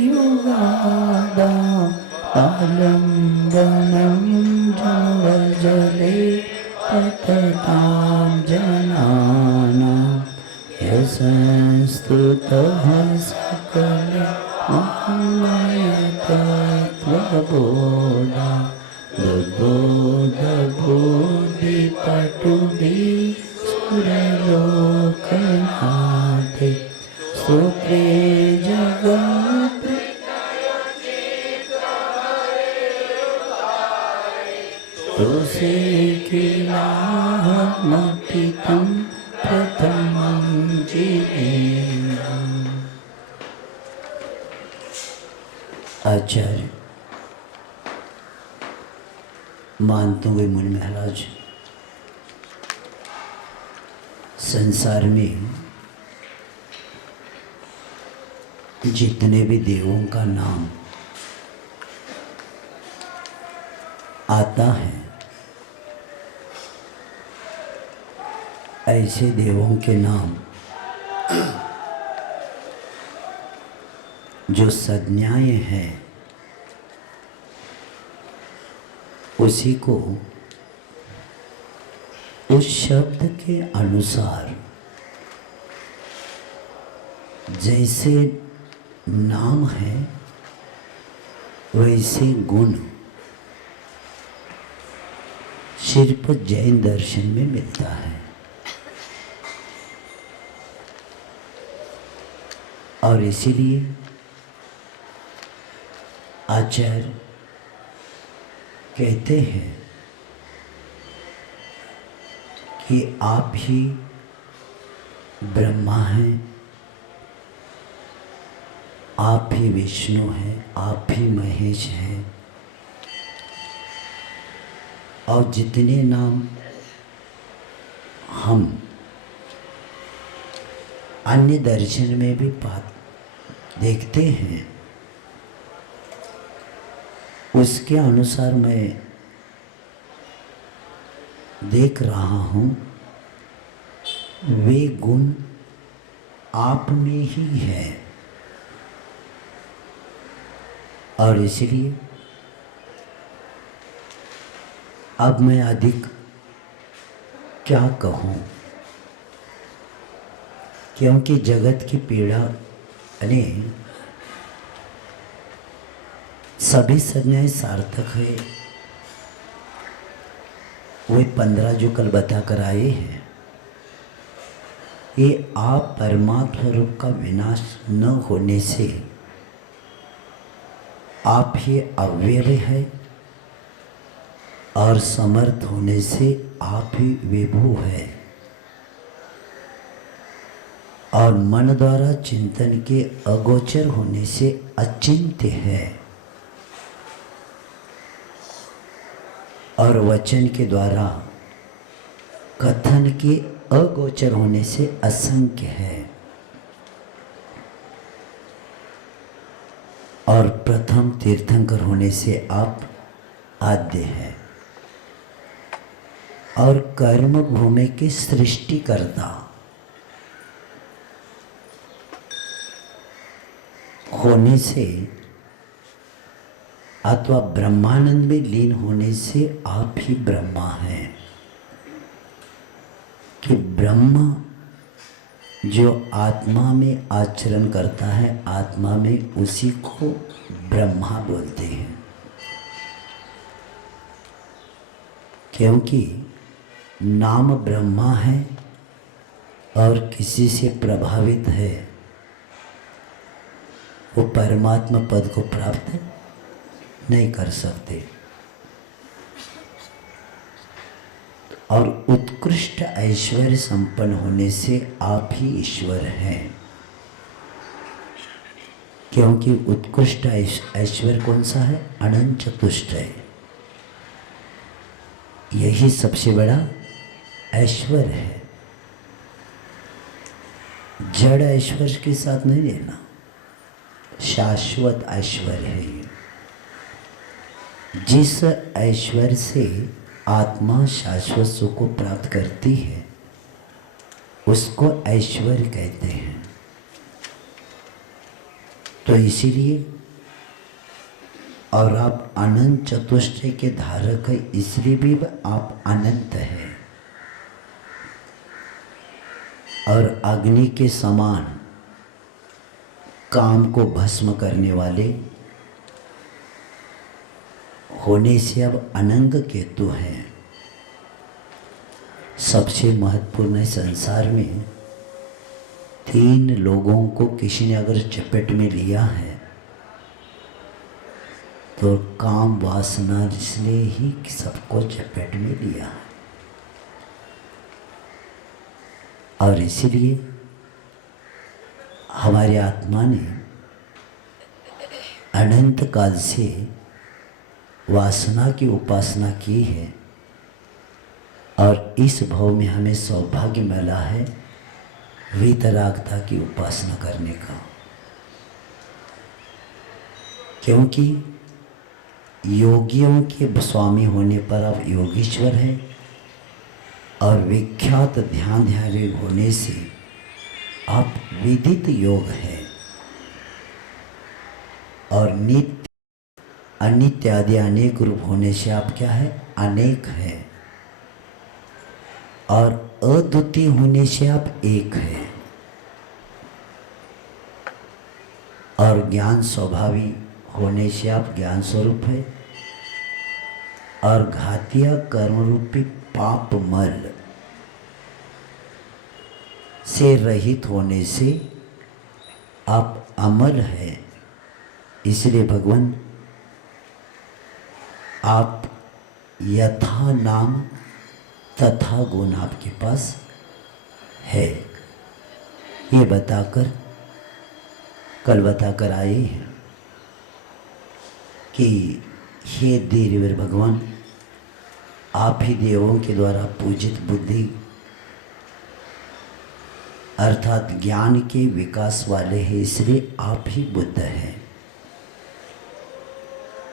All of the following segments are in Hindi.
युगादां आलम्बनं जले पततां जनानां यशस्तुतः सकल तत्त्वबोधा बोधिपटुभि सुरलोकनाथे स्तोत्रे जगत् तुसे किलाहमपितं प्रथमं जीवेम। आचार्य मानते हुए मुनि महाराज, संसार में जितने भी देवों का नाम आता है, ऐसे देवों के नाम जो संज्ञाएं हैं, उसी को उस शब्द के अनुसार जैसे नाम है वैसे गुण सिर्फ जैन दर्शन में मिलता है। और इसीलिए आचार्य कहते हैं कि आप ही ब्रह्मा हैं, आप ही विष्णु हैं, आप ही महेश हैं। और जितने नाम हम अन्य दर्शन में भी देखते हैं, उसके अनुसार मैं देख रहा हूँ वे गुण आप में ही है। और इसलिए अब मैं अधिक क्या कहूँ, क्योंकि जगत की पीड़ा ने सभी संज्ञाएं सार्थक है। वे 15 जो कल बता कर आए हैं, ये आप परमात्मा रूप का विनाश न होने से आप ही अव्यय है, और समर्थ होने से आप ही विभु है, और मन द्वारा चिंतन के अगोचर होने से अचिंत्य है, और वचन के द्वारा कथन के अगोचर होने से असंख्य है, और प्रथम तीर्थंकर होने से आप आद्य है, और कर्म भूमि की सृष्टिकर्ता होने से अथवा ब्रह्मानंद में लीन होने से आप ही ब्रह्मा हैं। कि ब्रह्म जो आत्मा में आचरण करता है, आत्मा में, उसी को ब्रह्मा बोलते हैं। क्योंकि नाम ब्रह्मा है और किसी से प्रभावित है, वो परमात्मा पद को प्राप्त नहीं कर सकते। और उत्कृष्ट ऐश्वर्य संपन्न होने से आप ही ईश्वर हैं। क्योंकि उत्कृष्ट ऐश्वर्य कौन सा है? अनंत चतुष्ट है। यही सबसे बड़ा ऐश्वर्य है। जड़ ऐश्वर्य के साथ नहीं लेना, शाश्वत ऐश्वर्य है ये। जिस ऐश्वर्य से आत्मा शाश्वत सुख को प्राप्त करती है, उसको ऐश्वर्य कहते हैं। तो इसीलिए, और आप अनंत चतुष्टय के धारक है, इसलिए भी आप अनंत हैं। और अग्नि के समान काम को भस्म करने वाले होने से अब अनंग केतु हैं। सबसे महत्वपूर्ण संसार में 3 लोगों को किसी ने अगर चपेट में लिया है तो काम वासना इसलिए ही सबको चपेट में लिया है। और इसीलिए हमारी आत्मा ने अनंत काल से वासना की उपासना की है और इस भाव में हमें सौभाग्य मिला है वीतरागता की उपासना करने का। क्योंकि योगियों के स्वामी होने पर आप योगीश्वर हैं और विख्यात ध्यान होने से आप विदित योग है और नित्य अनित्य आदि अनेक रूप होने से आप क्या है? अनेक है। और अद्वितीय होने से आप एक है। और ज्ञान स्वभावी होने से आप ज्ञान स्वरूप है। और घातीय कर्म रूपी पाप मल से रहित होने से आप अमल है। इसलिए भगवान आप यथा नाम तथा गुण आपके पास है, ये बताकर कल बताकर आए हैं कि हे देववीर भगवान, आप ही देवों के द्वारा पूजित बुद्धि अर्थात ज्ञान के विकास वाले हैं, इसलिए आप ही बुद्ध हैं।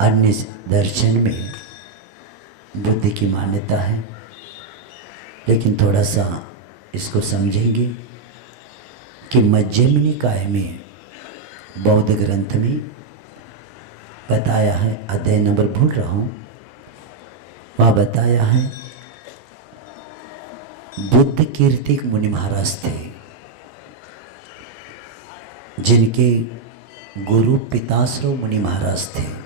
अन्य दर्शन में बुद्धि की मान्यता है, लेकिन थोड़ा सा इसको समझेंगे कि मध्यम निकाय में बौद्ध ग्रंथ में बताया है, अध्याय नंबर भूल रहा हूँ, वहाँ बताया है बुद्ध कीर्तिक मुनि महाराज थे जिनके गुरु पिताश्रव मुनि महाराज थे।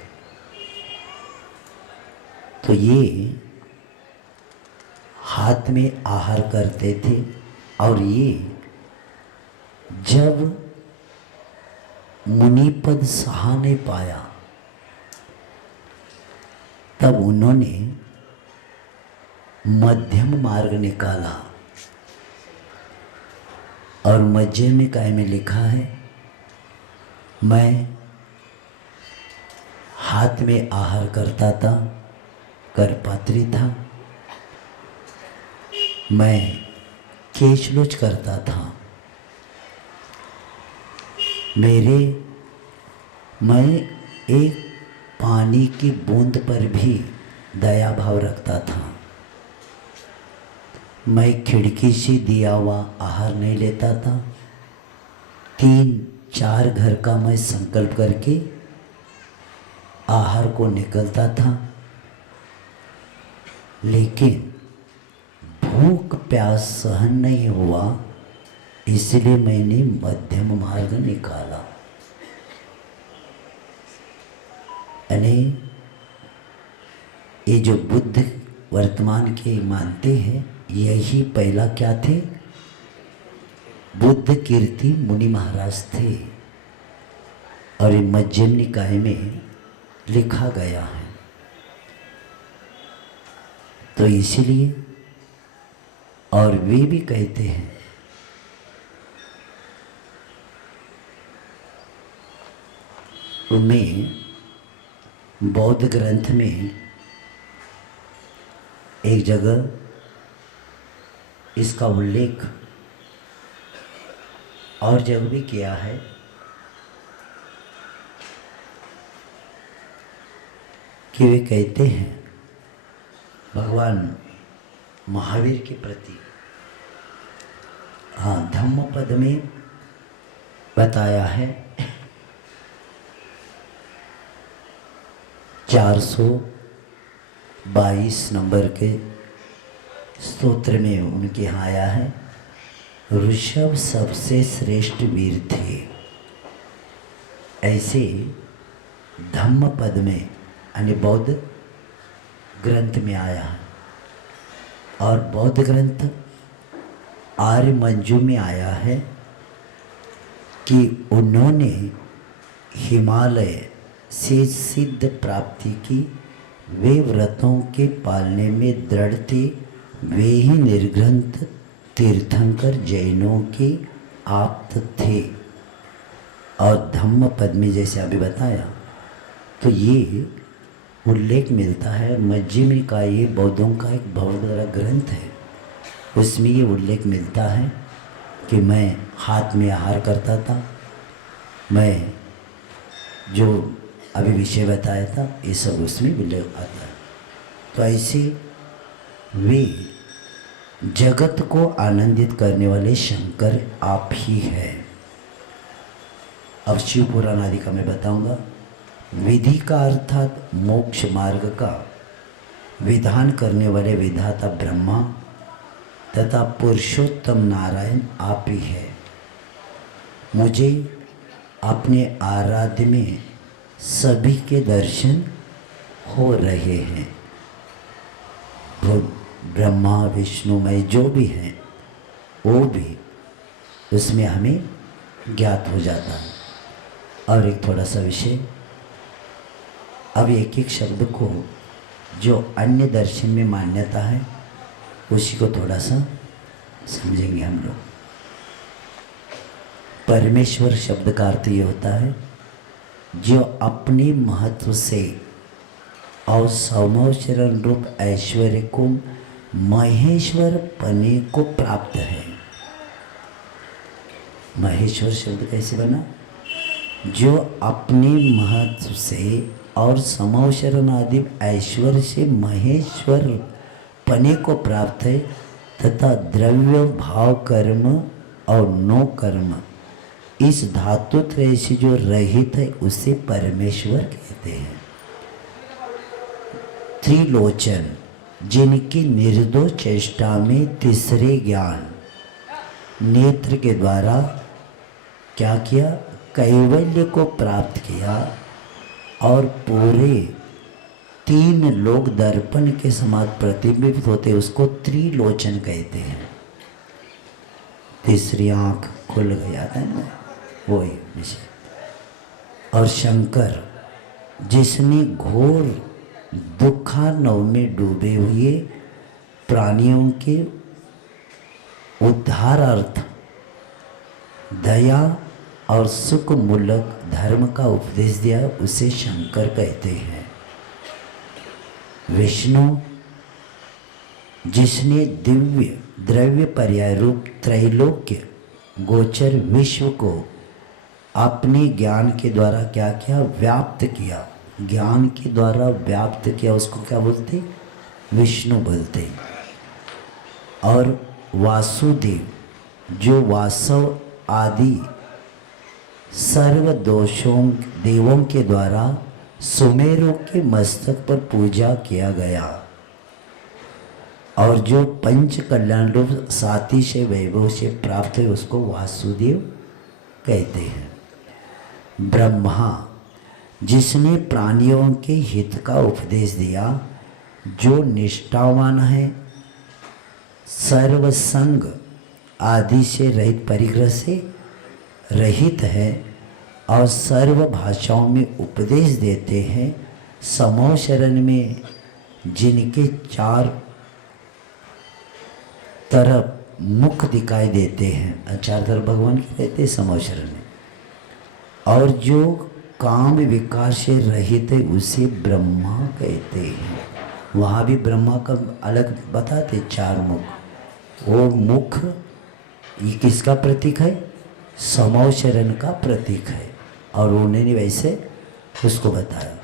तो ये हाथ में आहार करते थे और ये जब मुनि पद सहा नहीं पाया तब उन्होंने मध्यम मार्ग निकाला। और मध्यम निकाय में लिखा है, मैं हाथ में आहार करता था, करपात्री था, मैं केशलोच करता था, मैं एक पानी की बूंद पर भी दया भाव रखता था, मैं खिड़की से दिया हुआ आहार नहीं लेता था, 3-4 घर का मैं संकल्प करके आहार को निकलता था, लेकिन भूख प्यास सहन नहीं हुआ, इसलिए मैंने मध्यम मार्ग निकाला। यानी ये जो बुद्ध वर्तमान के मानते हैं, यही पहला क्या थे? बुद्ध कीर्ति मुनि महाराज थे। और ये मध्यम निकाय में लिखा गया है। तो इसीलिए और वे भी कहते हैं उनमें बौद्ध ग्रंथ में एक जगह इसका उल्लेख और जगह भी किया है कि वे कहते हैं भगवान महावीर के प्रति, हाँ, धम्मपद में बताया है 422 नंबर के स्तोत्र में उनके यहाँ आया है, ऋषभ सबसे श्रेष्ठ वीर थे। ऐसे धम्म पद में यानी बौद्ध ग्रंथ में आया है, और बौद्ध ग्रंथ आर्य मंजू में आया है कि उन्होंने हिमालय से सिद्ध प्राप्ति की, वे व्रतों के पालने में दृढ़ थे, वे ही निर्ग्रंथ तीर्थंकर जैनों के आप्त थे। और धम्म पद में जैसे अभी बताया, तो ये उल्लेख मिलता है मज्जिम का, ये बौद्धों का एक बहुत बड़ा ग्रंथ है, उसमें ये उल्लेख मिलता है कि मैं हाथ में आहार करता था, मैं जो अभी विषय बताया था ये सब उसमें उल्लेख आता है। तो ऐसे वे जगत को आनंदित करने वाले शंकर आप ही हैं। अब शिव पुराण आदि का मैं बताऊंगा। विधि का अर्थात मोक्ष मार्ग का विधान करने वाले विधाता ब्रह्मा तथा पुरुषोत्तम नारायण आप ही है। मुझे अपने आराध्य में सभी के दर्शन हो रहे हैं। ब्रह्मा विष्णु मैं जो भी हैं वो भी उसमें हमें ज्ञात हो जाता है। और एक थोड़ा सा विषय, अब एक एक शब्द को जो अन्य दर्शन में मान्यता है उसी को थोड़ा सा समझेंगे हम लोग। परमेश्वर शब्द का अर्थ ये होता है जो अपने महत्व से और समौचरण रूप ऐश्वर्य को महेश्वर पने को प्राप्त है। महेश्वर शब्द कैसे बना? जो अपने महत्व से और समौचरण आदि ऐश्वर्य से महेश्वर पने को प्राप्त है, तथा द्रव्य भाव कर्म और नो कर्म इस धातु त्रय से जो रहित है उसे परमेश्वर कहते हैं। त्रिलोचन जिनकी निर्दोष चेष्टा में तीसरे ज्ञान नेत्र के द्वारा क्या किया? कैवल्य को प्राप्त किया, और पूरे तीन लोग दर्पण के समान प्रतिबिंबित होते, उसको त्रिलोचन कहते हैं। तीसरी आंख खुल गई, आता है ना वही विषय। और शंकर जिसने घोर दुखार्णव में डूबे हुए प्राणियों के उद्धारार्थ दया और सुख मूलक धर्म का उपदेश दिया, उसे शंकर कहते हैं। विष्णु जिसने दिव्य द्रव्य पर्याय रूप त्रैलोक्य गोचर विश्व को अपने ज्ञान के द्वारा क्या किया? व्याप्त किया। ज्ञान के द्वारा व्याप्त किया, उसको क्या बोलते? विष्णु बोलते। और वासुदेव जो वासव आदि सर्व दोषों देवों के द्वारा सुमेरु के मस्तक पर पूजा किया गया, और जो पंच कल्याण रूप साथी से वैभव से प्राप्त है उसको वासुदेव कहते हैं। ब्रह्मा जिसने प्राणियों के हित का उपदेश दिया, जो निष्ठावान है, सर्वसंग आदि से रहित, परिग्रह से रहित है, और सर्व भाषाओं में उपदेश देते हैं, समो शरण में जिनके चार तरफ मुख दिखाई देते हैं, चार तरफ भगवान के कहते हैं समो शरण में, और जो काम विकार से रहित है उसे ब्रह्मा कहते हैं। वहाँ भी ब्रह्मा का अलग बताते, चार मुख। वो मुख ये किसका प्रतीक है? समो शरण का प्रतीक है, और उन्होंने वैसे उसको बताया।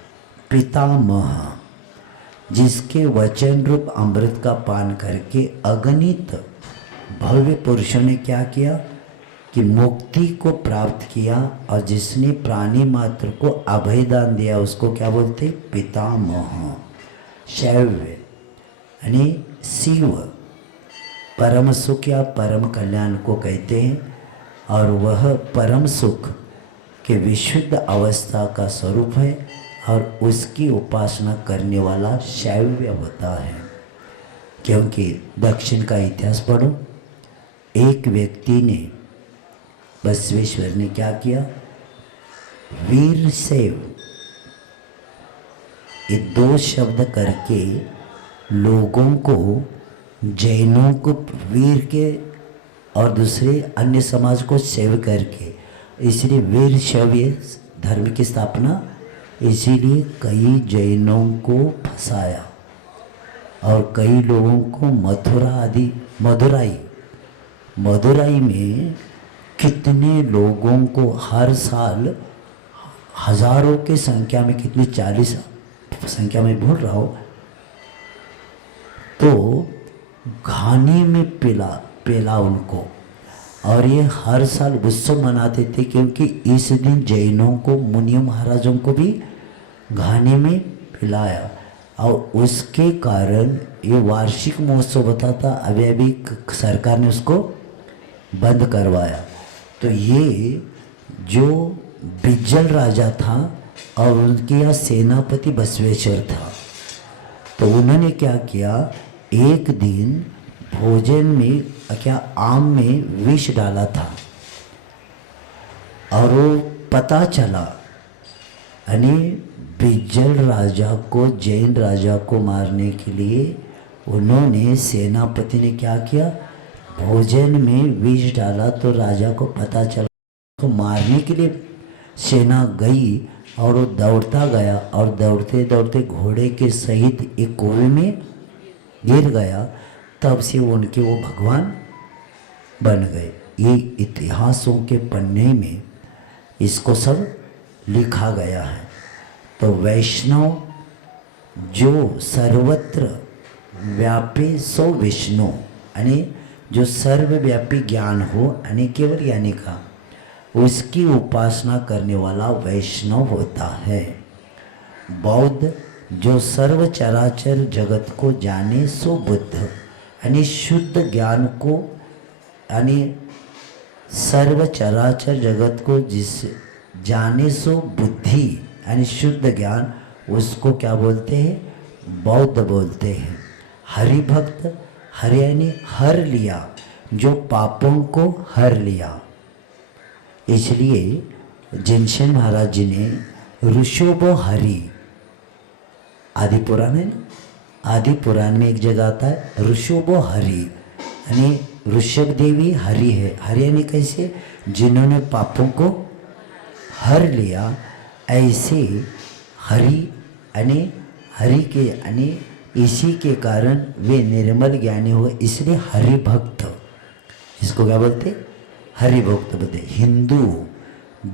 पितामह जिसके वचन रूप अमृत का पान करके अगणित भव्य पुरुषों ने क्या किया? कि मुक्ति को प्राप्त किया और जिसने प्राणी मात्र को अभय दान दिया उसको क्या बोलते? पितामह। शैव यानी शिव परम सुख या परम कल्याण को कहते हैं, और वह परम सुख के विशुद्ध अवस्था का स्वरूप है और उसकी उपासना करने वाला शैव्य होता है। क्योंकि दक्षिण का इतिहास पढ़ो, एक व्यक्ति ने, बसवेश्वर ने क्या किया? वीर शैव ये दो शब्द करके लोगों को, जैनों को वीर के और दूसरे अन्य समाज को शैव करके, इसलिए वीर शैव धर्म की स्थापना, इसीलिए कई जैनों को फंसाया और कई लोगों को मदुराई में कितने लोगों को हर साल हजारों की संख्या में, कितनी 40 संख्या में भूल रहा हो, तो घानी में पिला उनको, और ये हर साल उत्सव मनाते थे क्योंकि इस दिन जैनों को, मुनियों महाराजों को भी घानी में पिलाया, और उसके कारण ये वार्षिक महोत्सव होता था। अभी सरकार ने उसको बंद करवाया। तो ये जो बिज्जल राजा था और उनके यहाँ सेनापति बसवेश्वर था, तो उन्होंने क्या किया, एक दिन भोजन में क्या आम में विष डाला था और वो पता चला, यानी बिज्जल राजा को, जैन राजा को मारने के लिए उन्होंने, सेनापति ने क्या किया, भोजन में विष डाला। तो राजा को पता चला, तो मारने के लिए सेना गई और वो दौड़ता गया और दौड़ते दौड़ते घोड़े के सहित एक कुएं में गिर गया। तब से उनके वो भगवान बन गए। ये इतिहासों के पन्ने में इसको सब लिखा गया है। तो वैष्णव जो सर्वत्र व्यापी सो विष्णु, यानी जो सर्वव्यापी ज्ञान हो, यानी केवल ज्ञानी का, उसकी उपासना करने वाला वैष्णव होता है। बौद्ध जो सर्व चराचर जगत को जाने सो बुद्ध, यानी शुद्ध ज्ञान को, यानी सर्व चराचर जगत को जिस जाने सो बुद्धि, यानी शुद्ध ज्ञान, उसको क्या बोलते हैं? बौद्ध बोलते हैं। हरि भक्त, हरि यानी हर लिया, जो पापों को हर लिया। इसलिए जिनसेन महाराज जी ने ऋषभो हरि, आदि पुराण है ना, आदि पुराण में एक जगह आता है ऋषभो हरि, यानी ऋषभ देवी हरि है। हरि यानी कैसे? जिन्होंने पापों को हर लिया। ऐसे हरि यानी हरि के, यानी इसी के कारण वे निर्मल ज्ञानी हुए, इसलिए हरि भक्त, इसको क्या बोलते? हरि भक्त बोलते। हिंदू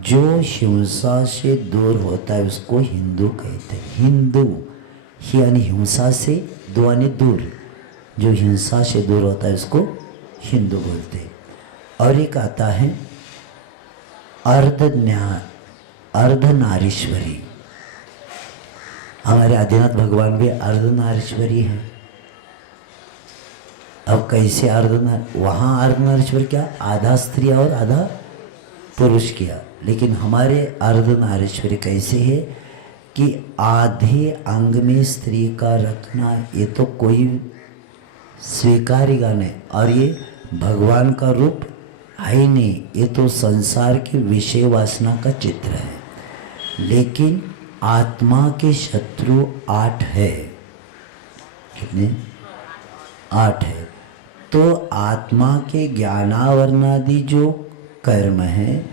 जो हिंसा से दूर होता है उसको हिंदू कहते हैं। हिंदू ही यानी हिंसा से, दो यानी दूर, जो हिंसा से दूर होता है उसको हिंदू बोलते हैं। और एक आता है अर्धनारीश्वरी। हमारे आदिनाथ भगवान भी अर्धनारीश्वरी हैं। अब कैसे वहाँ अर्धनारीश्वर क्या, आधा स्त्री और आधा पुरुष किया, लेकिन हमारे अर्धनारीश्वरी कैसे है कि आधे अंग में स्त्री का रखना, ये तो कोई स्वीकारेगा नहीं, और ये भगवान का रूप है ही नहीं, ये तो संसार की विषय वासना का चित्र है। लेकिन आत्मा के शत्रु 8 है। कितने? 8 है। तो आत्मा के ज्ञानावरणादि जो कर्म है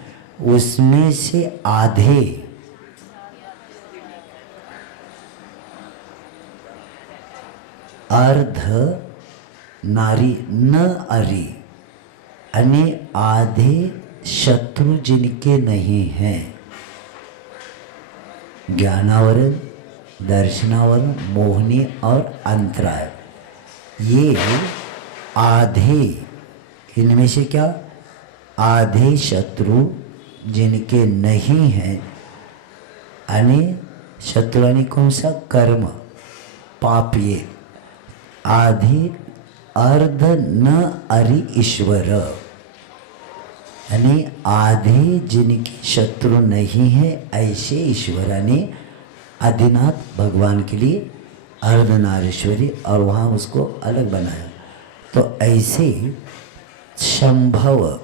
उसमें से आधे अर्ध नारी न अरी, यानी आधे शत्रु जिनके नहीं हैं, ज्ञानावरण, दर्शनावरण, मोहनी और अंतराय, ये आधे, इनमें से क्या आधे शत्रु जिनके नहीं हैं, यानी शत्रु यानी कौन सा? कर्म पाप। ये आधे अर्ध न अरि ईश्वर, यानी आधे जिनके शत्रु नहीं है ऐसे ईश्वर ने आदिनाथ भगवान के लिए अर्धनारीश्वरी और वहाँ उसको अलग बनाया। तो ऐसे संभव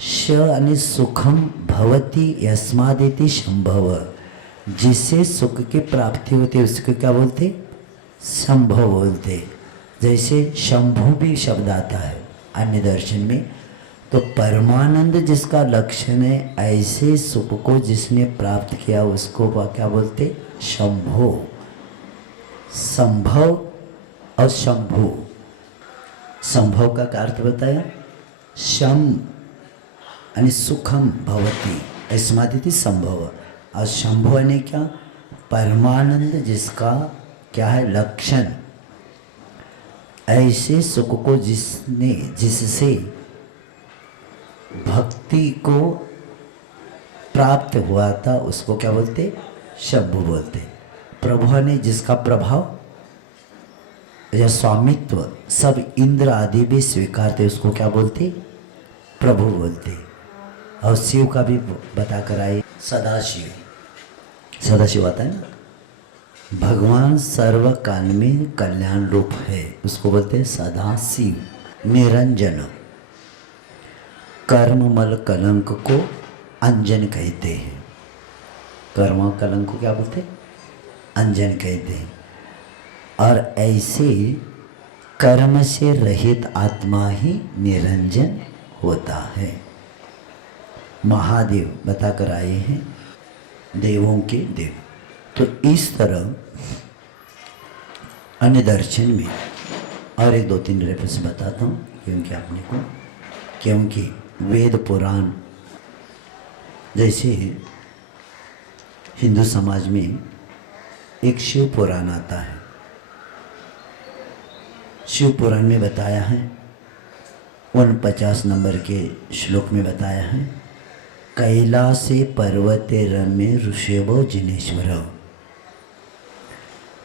श यानी सुखम भवती यस्मादिति संभव, जिससे सुख की प्राप्ति होती है उसको क्या बोलते? संभव बोलते। जैसे शंभु भी शब्द आता है अन्य दर्शन में, तो परमानंद जिसका लक्षण है ऐसे सुख को जिसने प्राप्त किया उसको क्या बोलते? शंभो। संभव और शंभु। संभव का अर्थ बताया शम यानी सुखम भवती अस्मादिति संभव, और शंभु यानी क्या? परमानंद जिसका क्या है? लक्षण। ऐसे सुख को जिससे भक्ति को प्राप्त हुआ था उसको क्या बोलते? शंभु बोलते। प्रभु ने जिसका प्रभाव या स्वामित्व सब इंद्र आदि भी स्वीकारते उसको क्या बोलते? प्रभु बोलते। और शिव का भी बता कर आए, सदाशिव। सदाशिव आता है ना, भगवान सर्व काल में कल्याण रूप है उसको बोलते हैं सदाशिव। निरंजन, कर्ममल कलंक को अंजन कहते हैं। कर्म कलंक को क्या बोलते हैं? अंजन कहते हैं। और ऐसे कर्म से रहित आत्मा ही निरंजन होता है। महादेव बता कर आए हैं, देवों के देव। तो इस तरह अन्य दर्शन में और एक दो तीन रेफरेंस बताता हूँ क्योंकि वेद पुराण जैसे हिंदू समाज में एक शिव पुराण आता है। शिव पुराण में बताया है 49 नंबर के श्लोक में बताया है, कैलासे पर्वते रम्य ऋषभो जिनेश्वर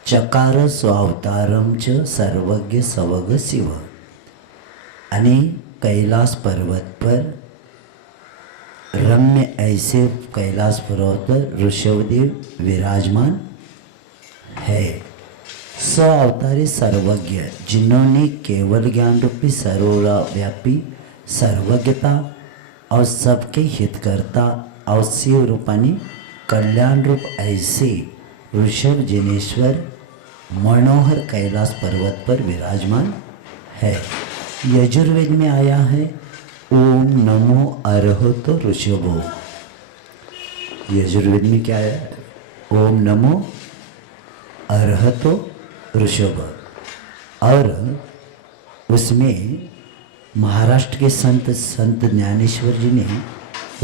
चकार स्वावतारम च सर्वज्ञ सवग शिव। यानी कैलाश पर्वत पर रम्य ऐसे कैलाश पर्वत पर ऋषभदेव विराजमान है। स्व अवतारी सर्वज्ञ जिन्होंने केवल ज्ञान रूपी सर्वव्यापी सर्वज्ञता और सबके हितकर्ता और शिव रूपानी कल्याण रूप ऐसे ऋषभ जिनेश्वर मनोहर कैलाश पर्वत पर विराजमान है। यजुर्वेद में आया है ओम नमो अरहतो ऋषभो। यजुर्वेद में क्या है? ओम नमो अरहतो ऋषभ। और उसमें महाराष्ट्र के संत ज्ञानेश्वर जी ने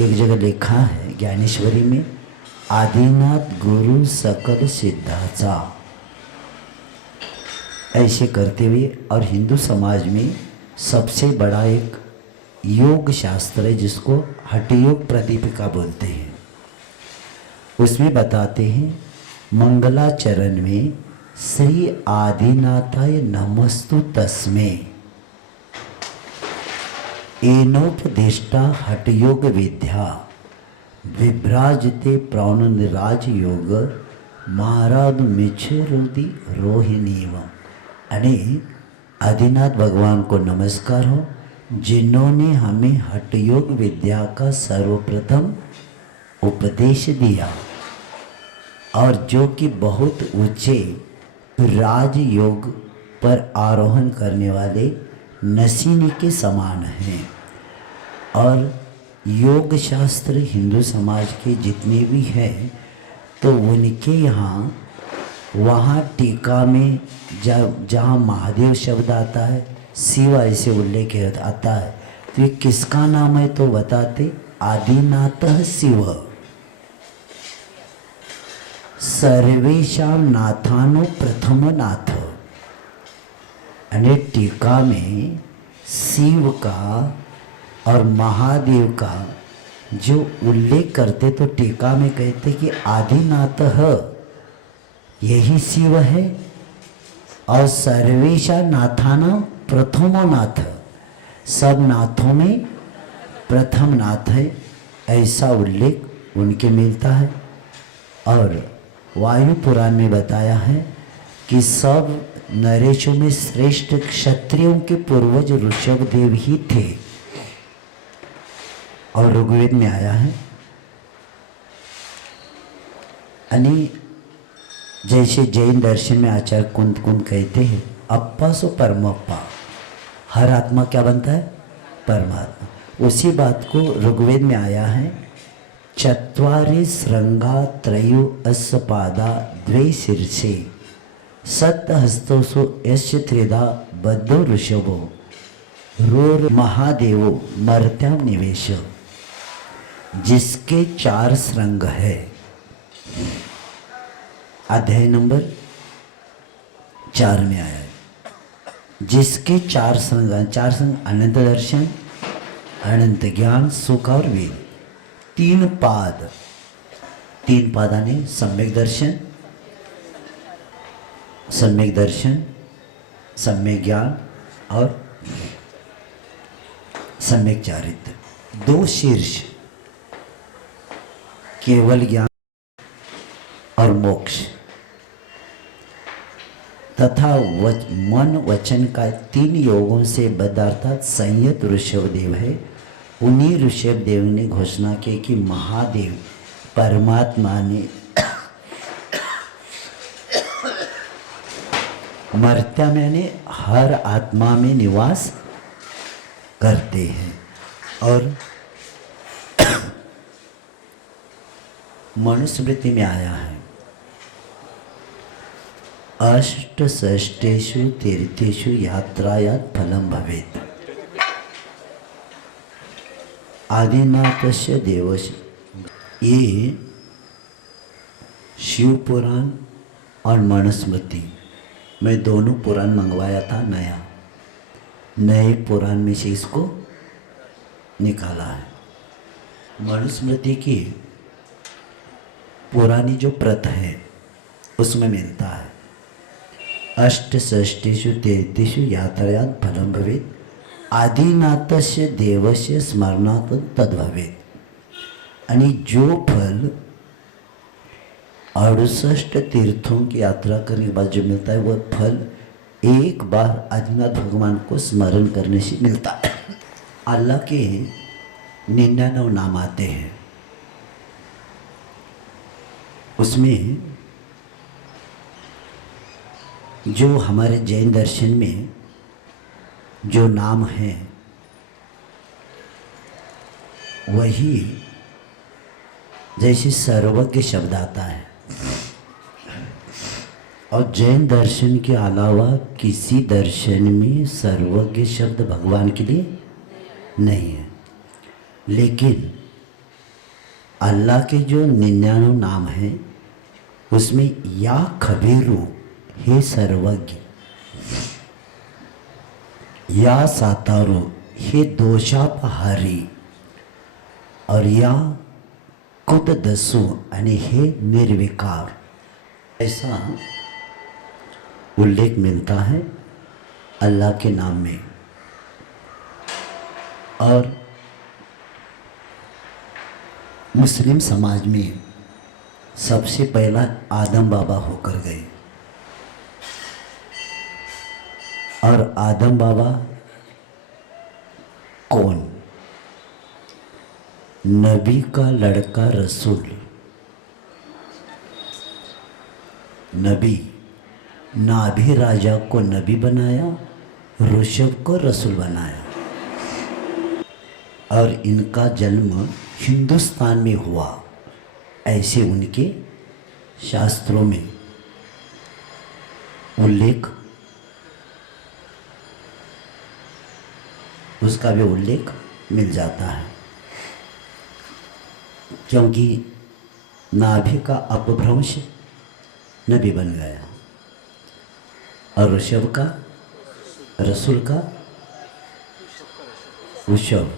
एक जगह लिखा है ज्ञानेश्वरी में, आदिनाथ गुरु सकल सिद्धाचा। ऐसे करते हुए और हिंदू समाज में सबसे बड़ा एक योग शास्त्र है जिसको हठयोग प्रदीपिका बोलते हैं। उसमें बताते हैं मंगलाचरण में श्री आदिनाथाय नमस्तु तस्मै एनोपदिष्टा हठयोग विद्या विभ्राजते प्राणनिराज योग महाराज मिछरुदि रोहिणीव। यानी आदिनाथ भगवान को नमस्कार हो जिन्होंने हमें हठयोग विद्या का सर्वप्रथम उपदेश दिया और जो कि बहुत ऊंचे राजयोग पर आरोहण करने वाले नसीनी के समान हैं। और योग शास्त्र हिंदू समाज के जितने भी हैं तो उनके यहाँ वहाँ टीका में जहाँ महादेव शब्द आता है शिव ऐसे उल्लेख आता है तो ये किसका नाम है तो बताते आदिनाथ शिव सर्वेशां नाथानो प्रथम नाथ। यानी टीका में शिव का और महादेव का जो उल्लेख करते तो टीका में कहते कि आदिनाथः यही शिव है और सर्वेशा नाथानां प्रथमो नाथ, सब नाथों में प्रथम नाथ है, ऐसा उल्लेख उनके मिलता है। और वायु पुराण में बताया है कि सब नरेशों में श्रेष्ठ क्षत्रियों के पूर्वज ऋषभ देव ही थे। और ऋग्वेद में आया है यानी जैसे जैन दर्शन में आचार्य कुंद कुंद कहते हैं अप्पा सो परमप्पा, हर आत्मा क्या बनता है? परमात्मा। उसी बात को ऋग्वेद में आया है चत्वारि श्रृंगा त्रयो अस्पादा द्वे शीर्षे सत्त हस्तोसु यस्य त्रिधा बद्धो ऋषभो रोर महादेवो मर्त्याम निवेश, जिसके 4 श्रृंग है। अध्याय नंबर 4 में आया है, जिसके 4 श्रृंग, 4 श्रृंग अनंत दर्शन, अनंत ज्ञान, सुख और वेद। 3 पाद, 3 पादाने सम्यक दर्शन, सम्यक दर्शन, सम्यक ज्ञान और सम्यक चारित्र। 2 शीर्ष केवल ज्ञान और मोक्ष तथा मन वचन का 3 योगों से बद्ध अर्थात संयत ऋषभदेव है। उन्हीं ऋषभदेव ने घोषणा की कि महादेव परमात्मा ने मर्त्या में हर आत्मा में निवास करते हैं। और मनुस्मृति में आया है अष्ट षष्टेषु तीर्थेषु यात्रायात फलम भवेत्, आदिनाथस्य देवस्य। ये शिव पुराण और मनुस्मृति मैं दोनों पुराण मंगवाया था, नए पुराण में से इसको निकाला है। मनुस्मृति की पुरानी जो प्रत है उसमें मिलता है अष्ट षष्टिषु तीर्थेषु यात्रायात फलम भवेत्, आदिनाथस्य देवस्य स्मरणात् तद्भवेत्। यानी जो फल 68 तीर्थों की यात्रा करने के बाद जो मिलता है वह फल एक बार आदिनाथ भगवान को स्मरण करने से मिलता है। अल्लाह के 99 नाम आते हैं, उसमें जो हमारे जैन दर्शन में जो नाम है वही जैसे सर्वज्ञ शब्द आता है। और जैन दर्शन के अलावा किसी दर्शन में सर्वज्ञ शब्द भगवान के लिए नहीं है। लेकिन अल्लाह के जो 99 नाम हैं उसमें या खबीरू हे सर्वज्ञ, या सातारो हे दोषापहारी, और या कुद दसु यानी हे निर्विकार, ऐसा उल्लेख मिलता है अल्लाह के नाम में। और मुस्लिम समाज में सबसे पहला आदम बाबा होकर गए। और आदम बाबा कौन? नबी का लड़का रसूल। नबी, नाभि राजा को नबी बनाया, ऋषभ को रसूल बनाया। और इनका जन्म हिंदुस्तान में हुआ, ऐसे उनके शास्त्रों में उल्लेख, उसका भी उल्लेख मिल जाता है। क्योंकि नाभि का अपभ्रंश नबी बन गया और ऋषभ का रसूल का ऋषभ,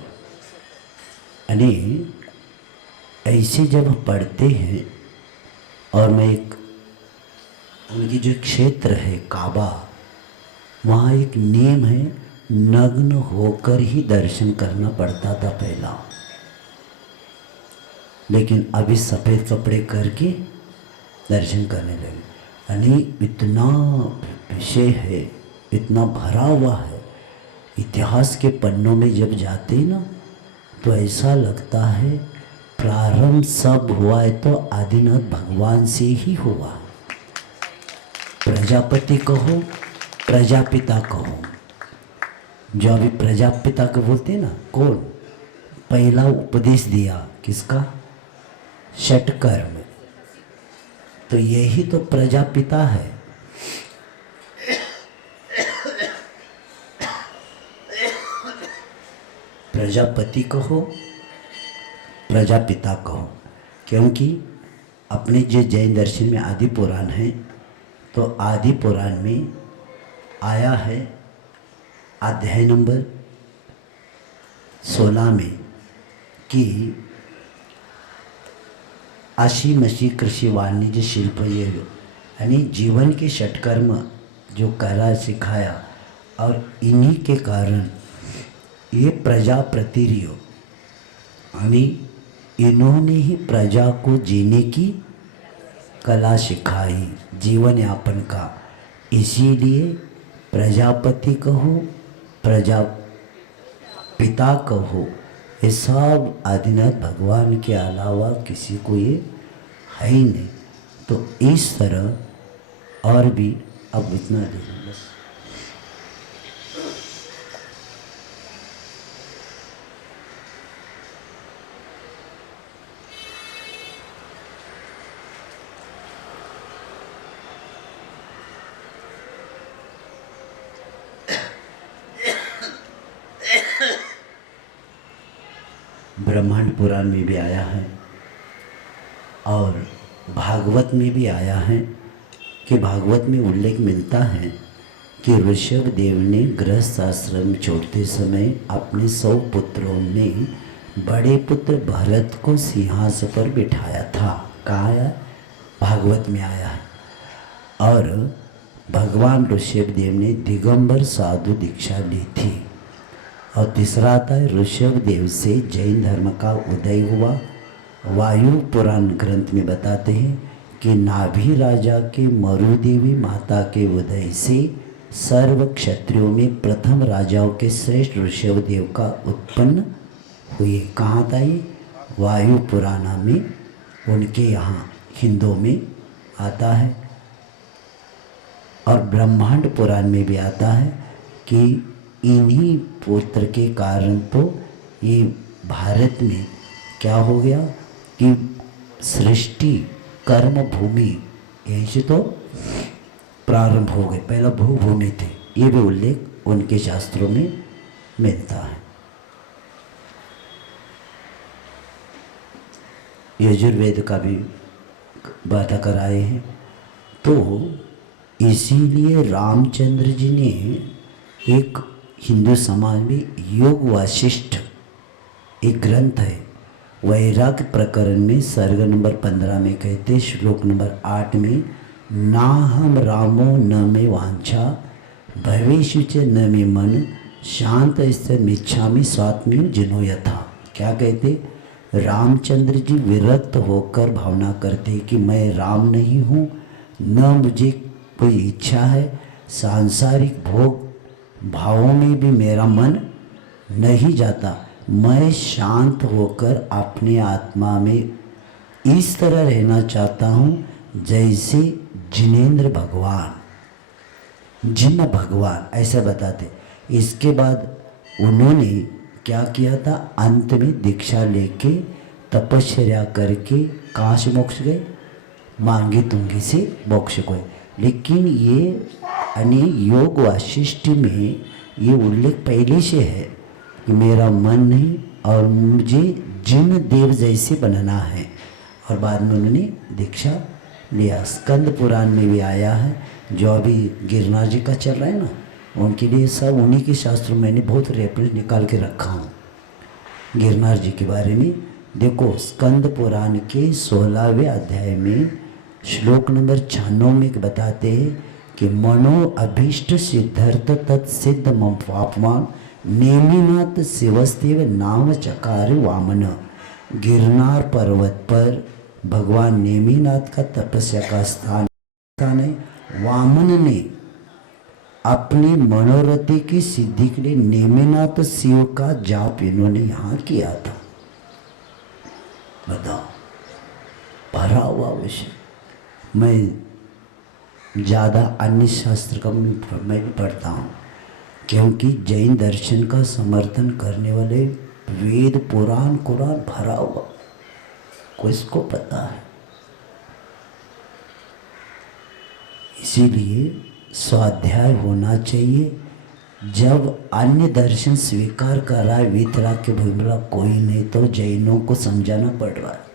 यानी ऐसे जब पढ़ते हैं, और मैं एक उनकी जो क्षेत्र है काबा, वहाँ एक नियम है, नग्न होकर ही दर्शन करना पड़ता था पहला, लेकिन अभी सफ़ेद कपड़े करके दर्शन करने लगे। यानी इतना विषय है, इतना भरा हुआ है। इतिहास के पन्नों में जब जाते हैं ना, तो ऐसा लगता है प्रारंभ सब हुआ है तो आदिनाथ भगवान से ही हुआ। प्रजापति कहो, प्रजापिता कहो, जो अभी प्रजापिता को बोलते हैं ना, कौन पहला उपदेश दिया, किसका? षटकर्म। तो यही तो प्रजापिता है। प्रजापति कहो, प्रजापिता कहो, क्योंकि अपने जो जैन दर्शन में आदि पुराण है, तो आदि पुराण में आया है अध्याय नंबर 16 में कि आशी मशी कृषि वाणिज्य शिल्प, ये यानी जीवन के षटकर्म जो कला सिखाया, और इन्हीं के कारण ये प्रजा प्रतिरियो, यानी इन्होंने ही प्रजा को जीने की कला सिखाई, जीवन यापन का। इसीलिए प्रजापति कहो, प्रजापिता कहो, ये सब आदिनाथ भगवान के अलावा किसी को ये है ही नहीं। तो इस तरह और भी, अब इतना देखो बस। ब्रह्मांड पुराण में भी आया है और भागवत में भी आया है कि भागवत में उल्लेख मिलता है कि ऋषभ देव ने गृहस्थ आश्रम छोड़ते समय अपने 100 पुत्रों ने बड़े पुत्र भरत को सिंहासन पर बिठाया था। कहा है? भागवत में आया है। और भगवान ऋषभ देव ने दिगंबर साधु दीक्षा ली थी। और तीसरा आता है ऋषभ देव से जैन धर्म का उदय हुआ। वायु पुराण ग्रंथ में बताते हैं कि नाभि राजा के मरुदेवी माता के उदय से सर्व क्षत्रियों में प्रथम राजाओं के श्रेष्ठ ऋषभ देव का उत्पन्न हुए। कहाँ था ये? वायु पुराण में, उनके यहाँ हिंदू में आता है। और ब्रह्मांड पुराण में भी आता है कि इन्हीं पुत्र के कारण तो ये भारत में क्या हो गया कि सृष्टि कर्म भूमि यहीं से तो प्रारंभ हो गए। पहला भूमि थे, ये भी उल्लेख उनके शास्त्रों में मिलता है। यजुर्वेद का भी बात कराए हैं। तो इसीलिए रामचंद्र जी ने एक हिंदू समाज में योग वाशिष्ठ एक ग्रंथ है, वैराग्य प्रकरण में सर्ग नंबर 15 में कहते, श्लोक नंबर 8 में, ना हम रामो न में वांछा भवेशु च न में मन शांत स्थिर मिच्छामि स्वात्म्य जिनो यथा। क्या कहते? रामचंद्र जी विरक्त होकर भावना करते कि मैं राम नहीं हूँ, न मुझे कोई इच्छा है, सांसारिक भोग भावों में भी मेरा मन नहीं जाता, मैं शांत होकर अपने आत्मा में इस तरह रहना चाहता हूँ जैसे जिनेंद्र भगवान, जिन भगवान ऐसा बताते। इसके बाद उन्होंने क्या किया था? अंत में दीक्षा लेके तपस्या करके काश मोक्ष गए, मांगे तुंगी से मोक्ष गए। लेकिन ये यानी योग वाशिष्ठ में ये उल्लेख पहले से है कि मेरा मन नहीं और मुझे जिन देव जैसे बनना है। और बाद में उन्होंने दीक्षा लिया। स्कंद पुराण में भी आया है, जो अभी गिरनार जी का चल रहा है ना, उनके लिए सब उन्हीं के शास्त्रों मैंने बहुत रेफरेंस निकाल के रखा हूँ। गिरनार जी के बारे में देखो, स्कंद पुराण के 16वें अध्याय में श्लोक नंबर 96 में बताते हैं कि मनो अभीष्ट सिद्धर्थ तत्सिद्ध मम पापमान नेमिनाथ शिवस्तेव नाम चकार वामन। गिरनार पर्वत पर भगवान नेमिनाथ का तपस्या का स्थान है। वामन ने अपनी मनोरथी की सिद्धि के लिए नेमिनाथ शिव का जाप इन्होंने यहाँ किया था। बताओ, भरा हुआ विषय। मैं ज़्यादा अन्य शास्त्र का मैं भी पढ़ता हूँ, क्योंकि जैन दर्शन का समर्थन करने वाले वेद पुराण कुरान भरा हुआ, किसको पता है। इसीलिए स्वाध्याय होना चाहिए। जब अन्य दर्शन स्वीकार कर रहा है, वीतराग के भूमिला कोई नहीं, तो जैनों को समझाना पड़ रहा है।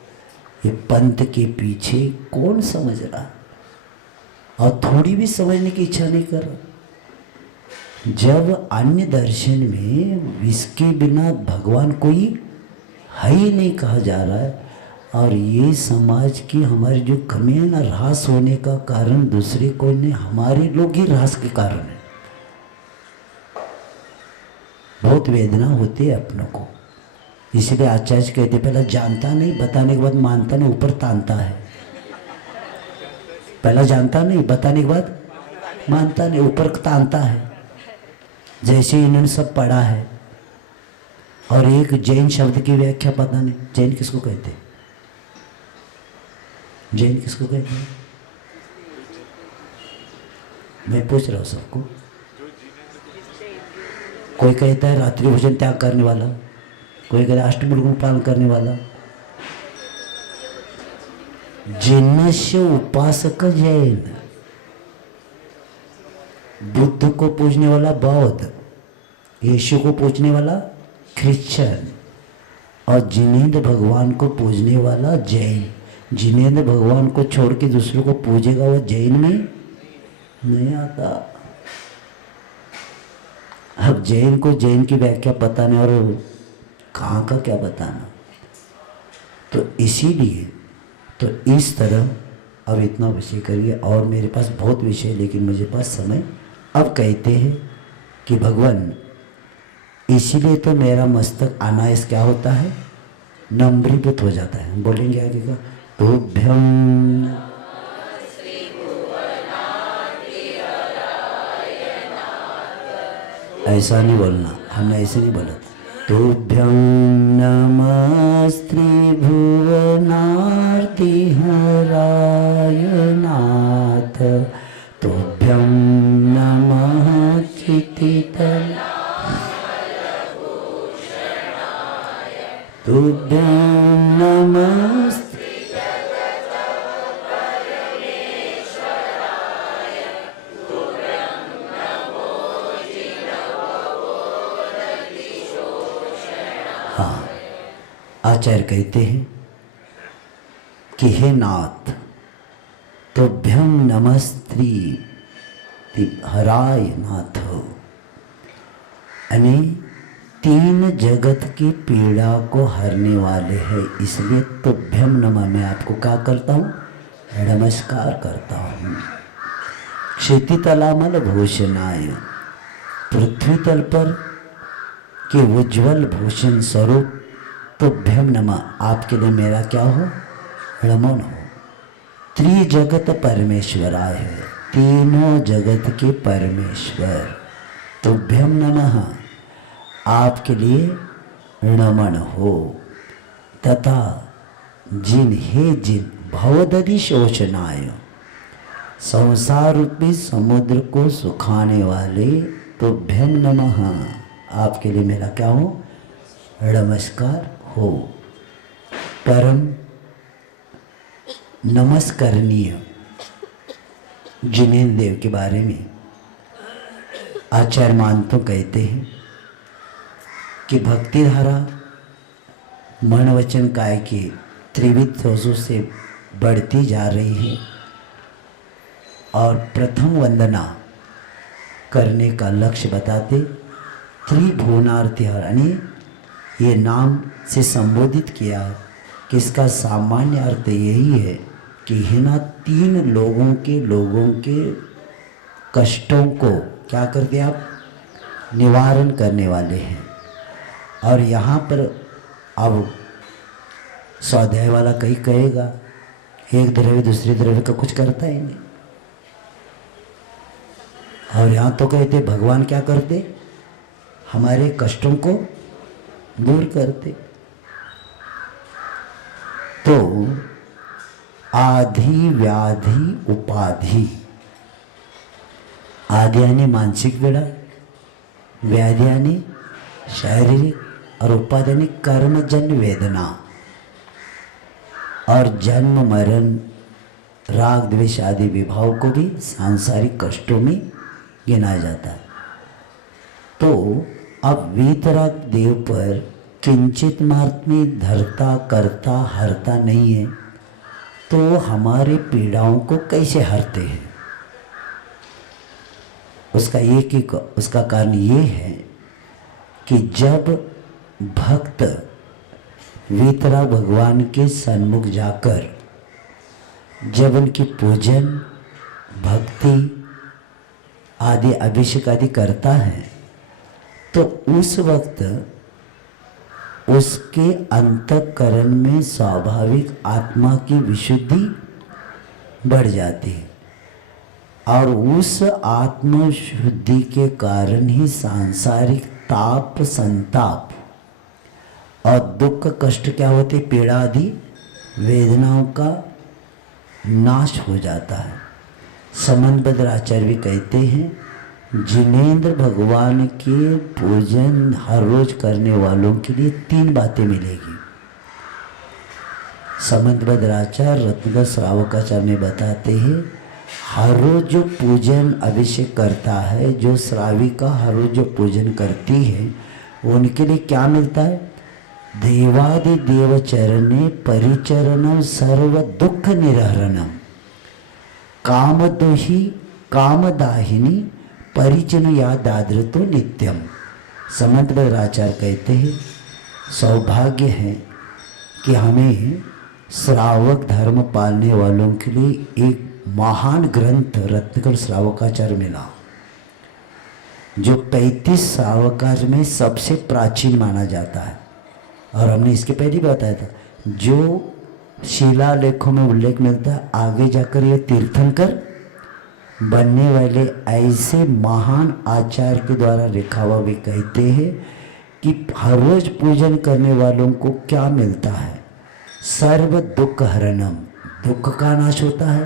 ये पंथ के पीछे कौन समझ रहा है, और थोड़ी भी समझने की इच्छा नहीं कर रहा। जब अन्य दर्शन में इसके बिना भगवान कोई है ही नहीं कहा जा रहा है, और ये समाज की हमारी जो कमी है ना, ह्रास होने का कारण दूसरे कोई नहीं, हमारे लोग ही ह्रास के कारण है। बहुत वेदना होती है अपनों को। इसलिए आचार्य कहते पहला जानता नहीं, बताने के बाद मानता नहीं, ऊपर तानता है। पहला जानता नहीं, बताने के बाद मानता नहीं, ऊपर तानता है। जैसे इन्होंने सब पढ़ा है, और एक जैन शब्द की व्याख्या पता नहीं। जैन किसको कहते हैं? जैन किसको कहते हैं? मैं पूछ रहा हूँ सबको। कोई कहता है रात्रि भोजन त्याग करने वाला, कोई कहता है अष्टमुर्गों पालन करने वाला। जिनस्य उपासक जैन, बुद्ध को पूजने वाला बौद्ध, यीशु को पूजने वाला क्रिश्चियन, और जिनेंद्र भगवान को पूजने वाला जैन। जिनेंद्र भगवान को छोड़ के दूसरों को पूजेगा, वो जैन में नहीं आता। अब जैन को जैन की व्याख्या पता नहीं, और कहाँ का क्या बताना। तो इसीलिए तो इस तरह अब इतना विषय करिए, और मेरे पास बहुत विषय, लेकिन मुझे पास समय। अब कहते हैं कि भगवान, इसीलिए तो मेरा मस्तक अनायास क्या होता है, नम्रीभूत हो जाता है। बोलेंगे आगे का, तुभ्यं ऐसा नहीं बोलना, हमने ऐसे नहीं बोला। तुभ्यं नमस्ते भुवनार्ति हराय नाथ, तुभ्यं नमः चितितल, तुभ्यं नमस्ते। हाँ, आचार्य कहते हैं कि हे नाथ, तुभ्यं नमस्त्री हराय नाथ, यानी तीन जगत की पीड़ा को हरने वाले हैं, इसलिए तुभ्यं नमः, मैं आपको क्या करता हूँ, नमस्कार करता हूँ। क्षितितलामल भूषणाय, पृथ्वी तल पर कि उज्ज्वल भूषण स्वरूप तुभ्यं नमः, आपके लिए मेरा क्या हो, नमन हो। त्रिजगत परमेश्वराय है, तीनों जगत के परमेश्वर, तुभ्यं नमः, आपके लिए नमन हो। तथा जिन हे जिन भवदधि शोषणाय, संसार रूपी समुद्र को सुखाने वाले, तुभ्यं नमः, आपके लिए मेरा क्या हो, नमस्कार हो। परम नमस्करणीय जिनेंद्र देव के बारे में आचार्य मानतो कहते हैं कि भक्ति धारा मन वचन काय के त्रिविध दोषों से बढ़ती जा रही है, और प्रथम वंदना करने का लक्ष्य बताते त्रिभुवनार्ति, यानी ये नाम से संबोधित किया कि इसका सामान्य अर्थ यही है कि हिना तीन लोगों के कष्टों को क्या करते आप निवारण करने वाले हैं। और यहाँ पर अब स्वाध्याय वाला कहीं कहेगा एक द्रव्य दूसरे द्रव्य का कुछ करता ही नहीं। और यहाँ तो कहते भगवान क्या करते, हमारे कष्टों को दूर करते। तो आधि व्याधि उपाधि, आदि यानी मानसिक पीड़ा, व्याधि यानी शारीरिक और उपाधि यानी कर्मजन्य वेदना। और जन्म मरण राग द्वेष आदि विभाव को भी सांसारिक कष्टों में गिना जाता है। तो अब वीतराग देव पर किंचित मात्र में धरता करता हरता नहीं है, तो हमारे पीड़ाओं को कैसे हरते हैं? उसका कारण ये है कि जब भक्त वीतराग भगवान के सन्मुख जाकर जब उनकी पूजन भक्ति आदि अभिषेक आदि करता है, तो उस वक्त उसके अंतःकरण में स्वाभाविक आत्मा की विशुद्धि बढ़ जाती है। और उस आत्मशुद्धि के कारण ही सांसारिक ताप संताप और दुख कष्ट क्या होते, पीड़ा आदि वेदनाओं का नाश हो जाता है। समन्वय आचार्य भी कहते हैं, जिनेंद्र भगवान के पूजन हर रोज करने वालों के लिए 3 बातें मिलेगी। समन्वय रत्नगर श्रावकाचार्य में बताते हैं, हर रोज जो पूजन अभिषेक करता है, जो श्राविका हर रोज जो पूजन करती है, उनके लिए क्या मिलता है? देवादि देव चरणे परिचरणम सर्व दुख निरहरणम कामदोही कामदाहिनी परिचन या दादृतो नित्यम। समन्वयाचार्य कहते हैं, सौभाग्य है कि हमें श्रावक धर्म पालने वालों के लिए एक महान ग्रंथ रत्नकर श्रावकाचार्य मिला, जो 35 श्रावकाचार्य में सबसे प्राचीन माना जाता है। और हमने इसके पहले भी बताया था, जो शिलालेखों में उल्लेख मिलता है, आगे जाकर ये तीर्थंकर बनने वाले ऐसे महान आचार्य के द्वारा लिखा हुआ भी कहते हैं कि हर रोज पूजन करने वालों को क्या मिलता है? सर्व दुख हरणम, दुख का नाश होता है।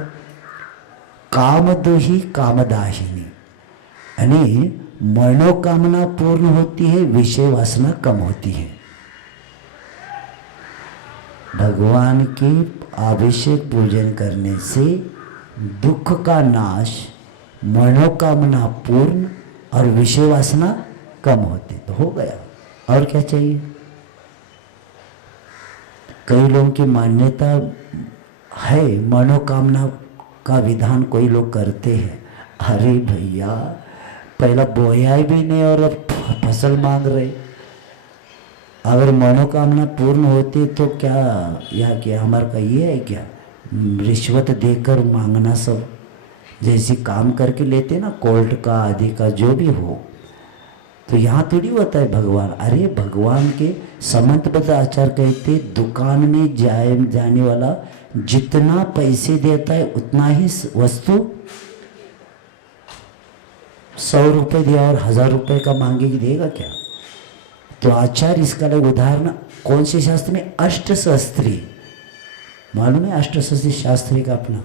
कामदोही कामदाहिनी, यानी मनोकामना पूर्ण होती है, विषय वासना कम होती है। भगवान के अभिषेक पूजन करने से दुख का नाश, मनोकामना पूर्ण और विषय वासना कम होती, तो हो गया। और क्या चाहिए? कई लोगों की मान्यता है, मनोकामना का विधान कोई लोग करते हैं। अरे भैया, पहला बोया भी नहीं और अब फसल मांग रहे। अगर मनोकामना पूर्ण होती तो क्या हमारा का ये है क्या? रिश्वत देकर मांगना, सब जैसे काम करके लेते ना, कोर्ट का आदि का जो भी हो, तो यहाँ थोड़ी होता है भगवान। अरे भगवान के समन्वय आचार्य कहते, दुकान में जाने वाला जितना पैसे देता है उतना ही वस्तु 100 रुपये दिया और 1000 रुपये का मांगेगी, देगा क्या? तो आचार्य इसका उदाहरण कौन से शास्त्र में? अष्टशास्त्री, मालूम है अष्टशास्त्री शास्त्री का अपना?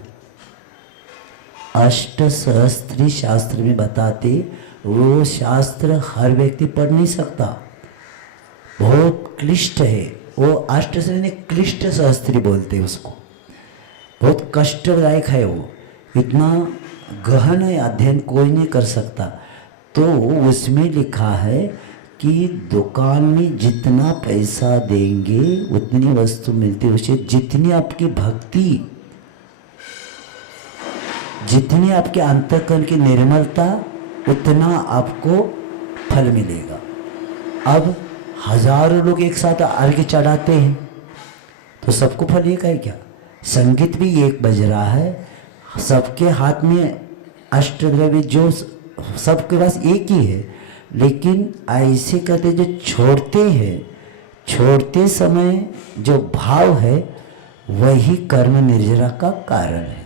अष्टशास्त्री शास्त्र में बताते, वो शास्त्र हर व्यक्ति पढ़ नहीं सकता, बहुत क्लिष्ट है वो। अष्टशास्त्री क्लिष्ट शास्त्री बोलते हैं उसको, बहुत कष्टदायक है वो, इतना गहन है, अध्ययन कोई नहीं कर सकता। तो उसमें लिखा है कि दुकान में जितना पैसा देंगे उतनी वस्तु मिलती है, उसे जितनी आपकी भक्ति, जितनी आपके अंतःकरण की निर्मलता, उतना आपको फल मिलेगा। अब हजारों लोग एक साथ अर्घ्य चढ़ाते हैं, तो सबको फल एक है क्या? संगीत भी एक बज रहा है, सबके हाथ में अष्टद्रव्य जो सबके पास एक ही है, लेकिन ऐसे कहते जो छोड़ते हैं, छोड़ते समय जो भाव है वही कर्म निर्जरा का कारण है।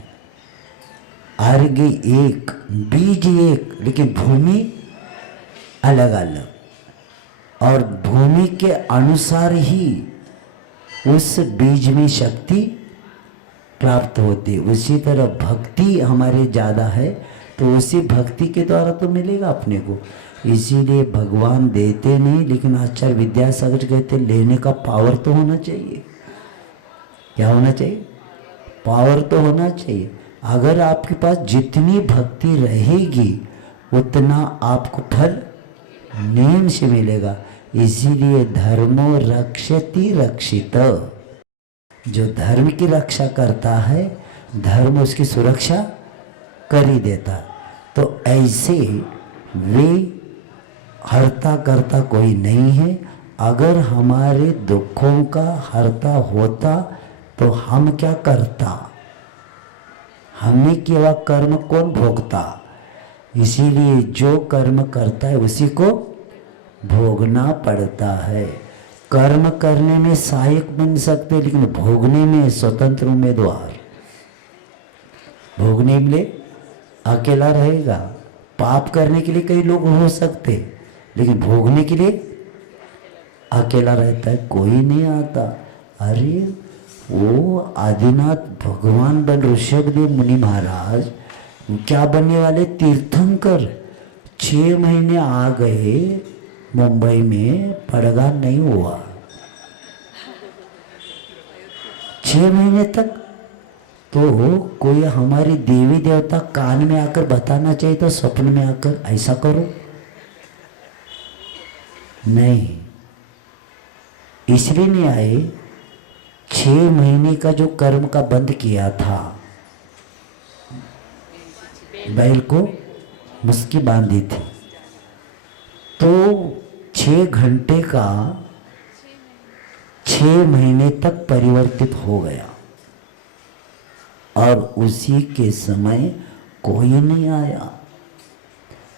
अर्घ्य एक, बीज एक, लेकिन भूमि अलग अलग, और भूमि के अनुसार ही उस बीज में शक्ति प्राप्त होती। उसी तरह भक्ति हमारे ज़्यादा है तो उसी भक्ति के द्वारा तो मिलेगा अपने को। इसीलिए भगवान देते नहीं, लेकिन आचार्य विद्यासागर कहते लेने का पावर तो होना चाहिए। क्या होना चाहिए? पावर तो होना चाहिए। अगर आपके पास जितनी भक्ति रहेगी उतना आपको फल नियम से मिलेगा। इसीलिए धर्मो रक्षति रक्षित, जो धर्म की रक्षा करता है धर्म उसकी सुरक्षा कर ही देता। तो ऐसे वे हरता करता कोई नहीं है। अगर हमारे दुखों का हरता होता तो हम क्या करता? हमने किया कर्म कौन भोगता? इसीलिए जो कर्म करता है उसी को भोगना पड़ता है। कर्म करने में सहायक बन सकते, लेकिन भोगने में स्वतंत्र उम्मीदवार। भोगने में अकेला रहेगा। पाप करने के लिए कई लोग हो सकते, लेकिन भोगने के लिए अकेला रहता है, कोई नहीं आता। अरे वो आदिनाथ भगवान बन ऋषभदेव मुनि महाराज क्या बनने वाले? तीर्थंकर। 6 महीने आ गए मुंबई में, पड़गा नहीं हुआ 6 महीने तक। तो कोई हमारी देवी देवता कान में आकर बताना चाहिए तो स्वप्न में आकर ऐसा करो, नहीं, इसलिए नहीं आए। 6 महीने का जो कर्म का बंद किया था, बैल को मुस्की बांधी थी, तो 6 घंटे का 6 महीने तक परिवर्तित हो गया, और उसी के समय कोई नहीं आया।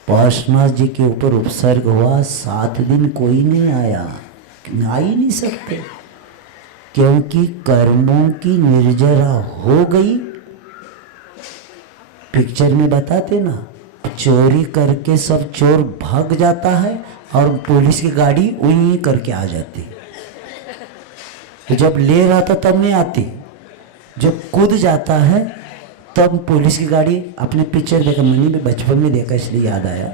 पार्श्वनाथ जी के ऊपर उपसर्ग हुआ, 7 दिन कोई नहीं आया, आ ही नहीं सकते, क्योंकि कर्मों की निर्जरा हो गई। पिक्चर में बताते ना, चोरी करके सब चोर भाग जाता है और पुलिस की गाड़ी उन्हीं करके आ जाती। तो जब ले रहा था तब नहीं आती, जब कूद जाता है तब पुलिस की गाड़ी। अपने पिक्चर देखा, मैंने भी बचपन में देखा इसलिए याद आया।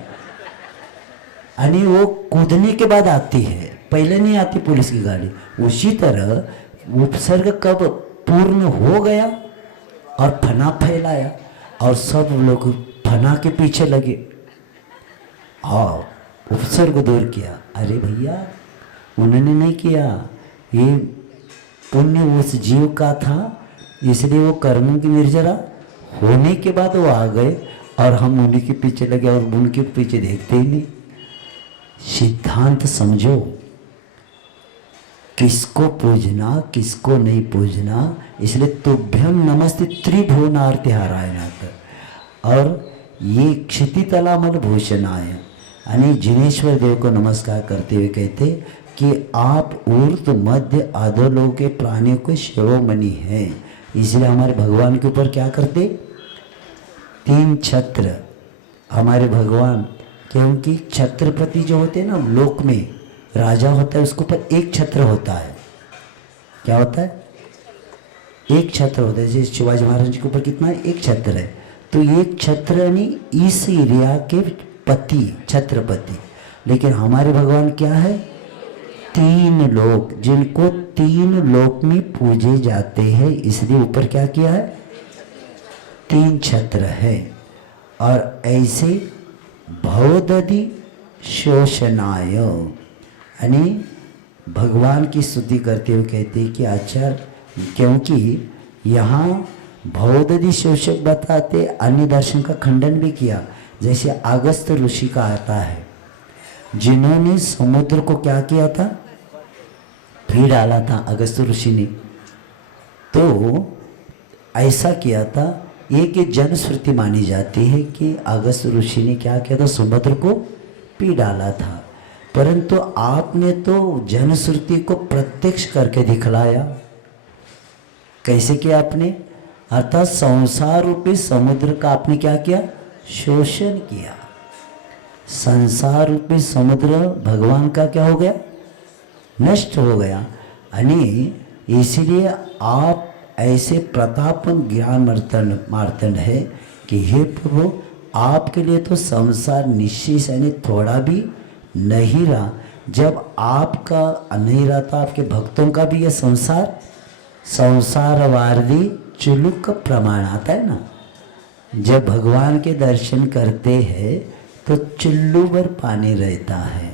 यानी वो कूदने के बाद आती है, पहले नहीं आती पुलिस की गाड़ी। उसी तरह उपसर्ग कब पूर्ण हो गया और फना फैलाया और सब लोग फना के पीछे लगे और उपसर्ग दूर किया। अरे भैया, उन्होंने नहीं किया, ये पुण्य उस जीव का था, इसलिए वो कर्मों की निर्जरा होने के बाद वो आ गए और हम उन्हीं के पीछे लगे और उनके पीछे देखते ही नहीं। सिद्धांत समझो, किसको पूजना किसको नहीं पूजना। इसलिए तुभ्यम नमस्ते त्रिभुवनार्ति हारायणाथ। और ये क्षितितलामल भूषणाय, यानी जिनेश्वर देव को नमस्कार करते हुए कहते कि आप ऊर्ध मध्य अधोलोक के प्राणियों के शिरोमणि हैं। इसलिए हमारे भगवान के ऊपर क्या करते? 3 छत्र हमारे भगवान, क्योंकि छत्रपति जो होते हैं ना, लोक में राजा होता है, उसके ऊपर 1 छत्र होता है। क्या होता है? 1 छत्र होता है। जैसे शिवाजी महाराज जी के ऊपर कितना है? 1 छत्र है। तो 1 छत्र यानी इस एरिया के पति, छत्रपति। लेकिन हमारे भगवान क्या है? 3 लोक, जिनको 3 लोक में पूजे जाते हैं, इसलिए ऊपर क्या किया है? 3 छत्र है। और ऐसे भवदधि शोषणाय, यानी भगवान की स्तुति करते हुए कहते हैं कि आचार्य, क्योंकि यहाँ भवदधि शोषक बताते, अन्य दर्शन का खंडन भी किया। जैसे अगस्त ऋषि का आता है, जिन्होंने समुद्र को क्या किया था? पी डाला था अगस्त ऋषि ने। तो ऐसा किया था, एक जनश्रुति मानी जाती है कि अगस्त ऋषि ने क्या किया था, समुद्र को पी डाला था। परंतु आपने तो जनश्रुति को प्रत्यक्ष करके दिखलाया। कैसे किया आपने? अर्थात संसार रूपी समुद्र का आपने क्या किया? शोषण किया। संसार रूपी समुद्र भगवान का क्या हो गया? नष्ट हो गया। यानी इसलिए आप ऐसे प्रतापन ज्ञान मार्तंड है कि हे प्रभु, आपके लिए तो संसार निश्चित यानी थोड़ा भी नहीं रहा। जब आपका नहीं रहा था, आपके भक्तों का भी यह संसार वारदी चुलुक का प्रमाण आता है ना। जब भगवान के दर्शन करते हैं तो चुल्लू भर पानी रहता है।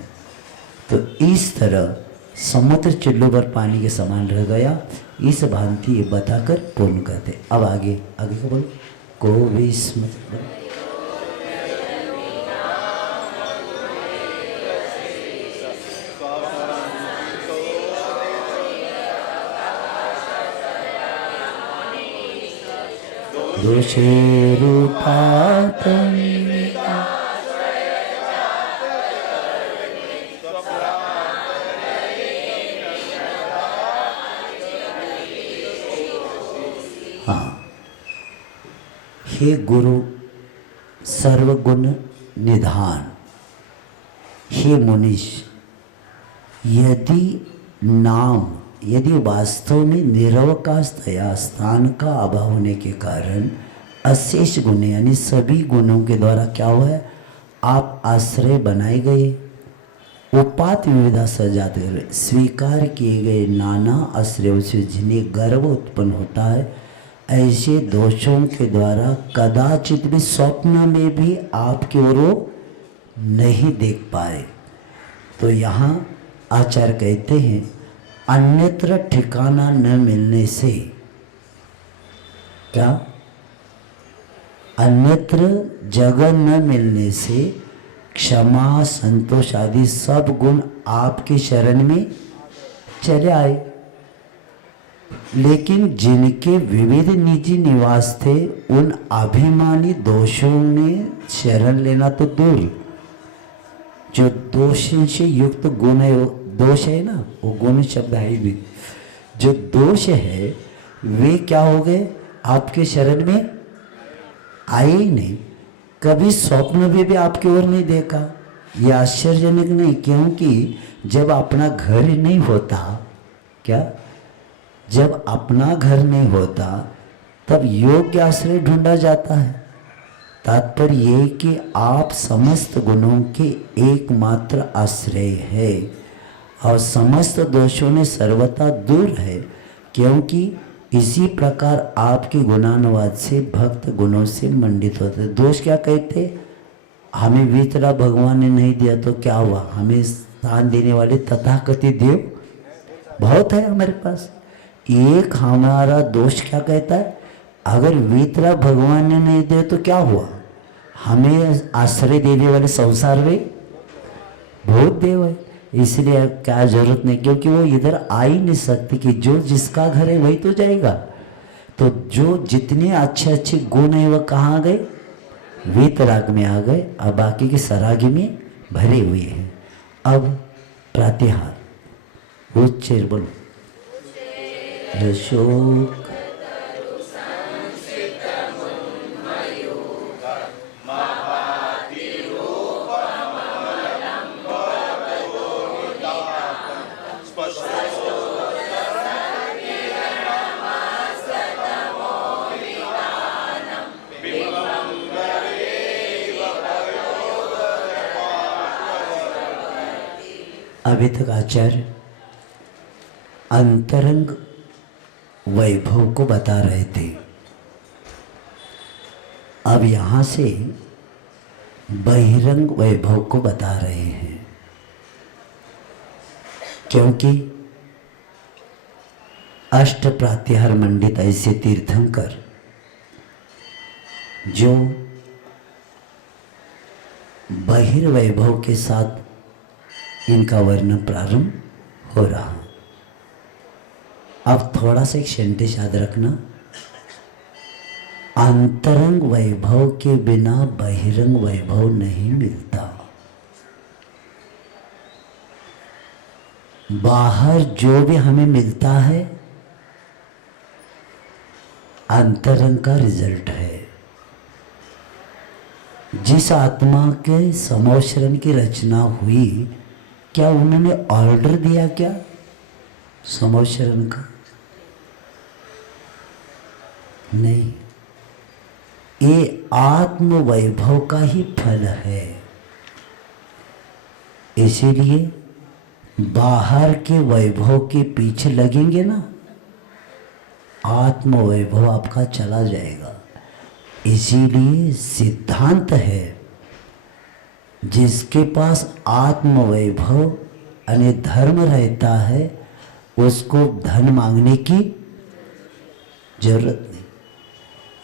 तो इस तरह समुद्र चुल्लू भर पानी के समान रह गया। इस भांति ये बताकर पूर्ण करते। अब आगे का बोलो। को विस्मृत दोषे रूपात हे गुरु सर्वगुण निधान, हे मुनीश, यदि वास्तव में निरवकाश दया स्थान का अभाव होने के कारण अशेष गुण यानी सभी गुणों के द्वारा क्या हुआ है, आप आश्रय बनाए गए, उपात विविधा सजात स्वीकार किए गए नाना आश्रयों से जिन्हें गर्व उत्पन्न होता है, ऐसे दोषों के द्वारा कदाचित भी स्वप्न में भी आपकी ओर नहीं देख पाए। तो यहाँ आचार्य कहते हैं, अन्यत्र ठिकाना न मिलने से क्या, अन्यत्र जगह न मिलने से क्षमा संतोष आदि सब गुण आपके शरण में चले आए। लेकिन जिनके विविध निजी निवास थे, उन अभिमानी दोषों में शरण लेना तो दूर, जो दोषों से युक्त गुण है, दोष है ना, वो गुण शब्द है भी, जो दोष है वे क्या हो गए, आपके शरण में आए ही नहीं। कभी स्वप्न में भी आपकी ओर नहीं देखा। ये आश्चर्यजनक नहीं, क्योंकि जब अपना घर नहीं होता, क्या जब अपना घर नहीं होता तब योग्य आश्रय ढूंढा जाता है। तात्पर्य ये कि आप समस्त गुणों के एकमात्र आश्रय है और समस्त दोषों ने सर्वथा दूर है, क्योंकि इसी प्रकार आपके गुणानुवाद से भक्त गुणों से मंडित होते। दोष क्या कहते, हमें वितरा भगवान ने नहीं दिया तो क्या हुआ, हमें स्थान देने वाले तथाकथित देव बहुत है हमारे पास। एक हमारा दोष क्या कहता है, अगर वितरा भगवान ने नहीं दिया तो क्या हुआ, हमें आश्रय देने वाले संसार में बहुत देव है, इसलिए क्या जरूरत नहीं, क्योंकि वो इधर आ ही नहीं सकते कि जो जिसका घर है वही तो जाएगा। तो जो जितने अच्छे अच्छे गुण है वह कहाँ गए, वीतराग में आ गए, अब बाकी के सरागी में भरे हुए हैं। अब प्रातिहार उच्च बोलो। अशोक अभी तक आचार्य अंतरंग वैभव को बता रहे थे। अब यहाँ से बहिरंग वैभव को बता रहे हैं, क्योंकि अष्ट प्रातिहार मंडित ऐसे तीर्थंकर जो बहिर्वैभव के साथ इनका वर्णन प्रारंभ हो रहा। अब थोड़ा सा एक सेंटेंस याद रखना, अंतरंग वैभव के बिना बहिरंग वैभव नहीं मिलता। बाहर जो भी हमें मिलता है अंतरंग का रिजल्ट है। जिस आत्मा के समोशरण की रचना हुई, क्या उन्होंने ऑर्डर दिया क्या समोशरण का? नहीं, ये आत्म वैभव का ही फल है। इसीलिए बाहर के वैभव के पीछे लगेंगे ना, आत्म वैभव आपका चला जाएगा। इसीलिए सिद्धांत है, जिसके पास आत्म वैभव यानी धर्म रहता है उसको धन मांगने की जरूरत नहीं।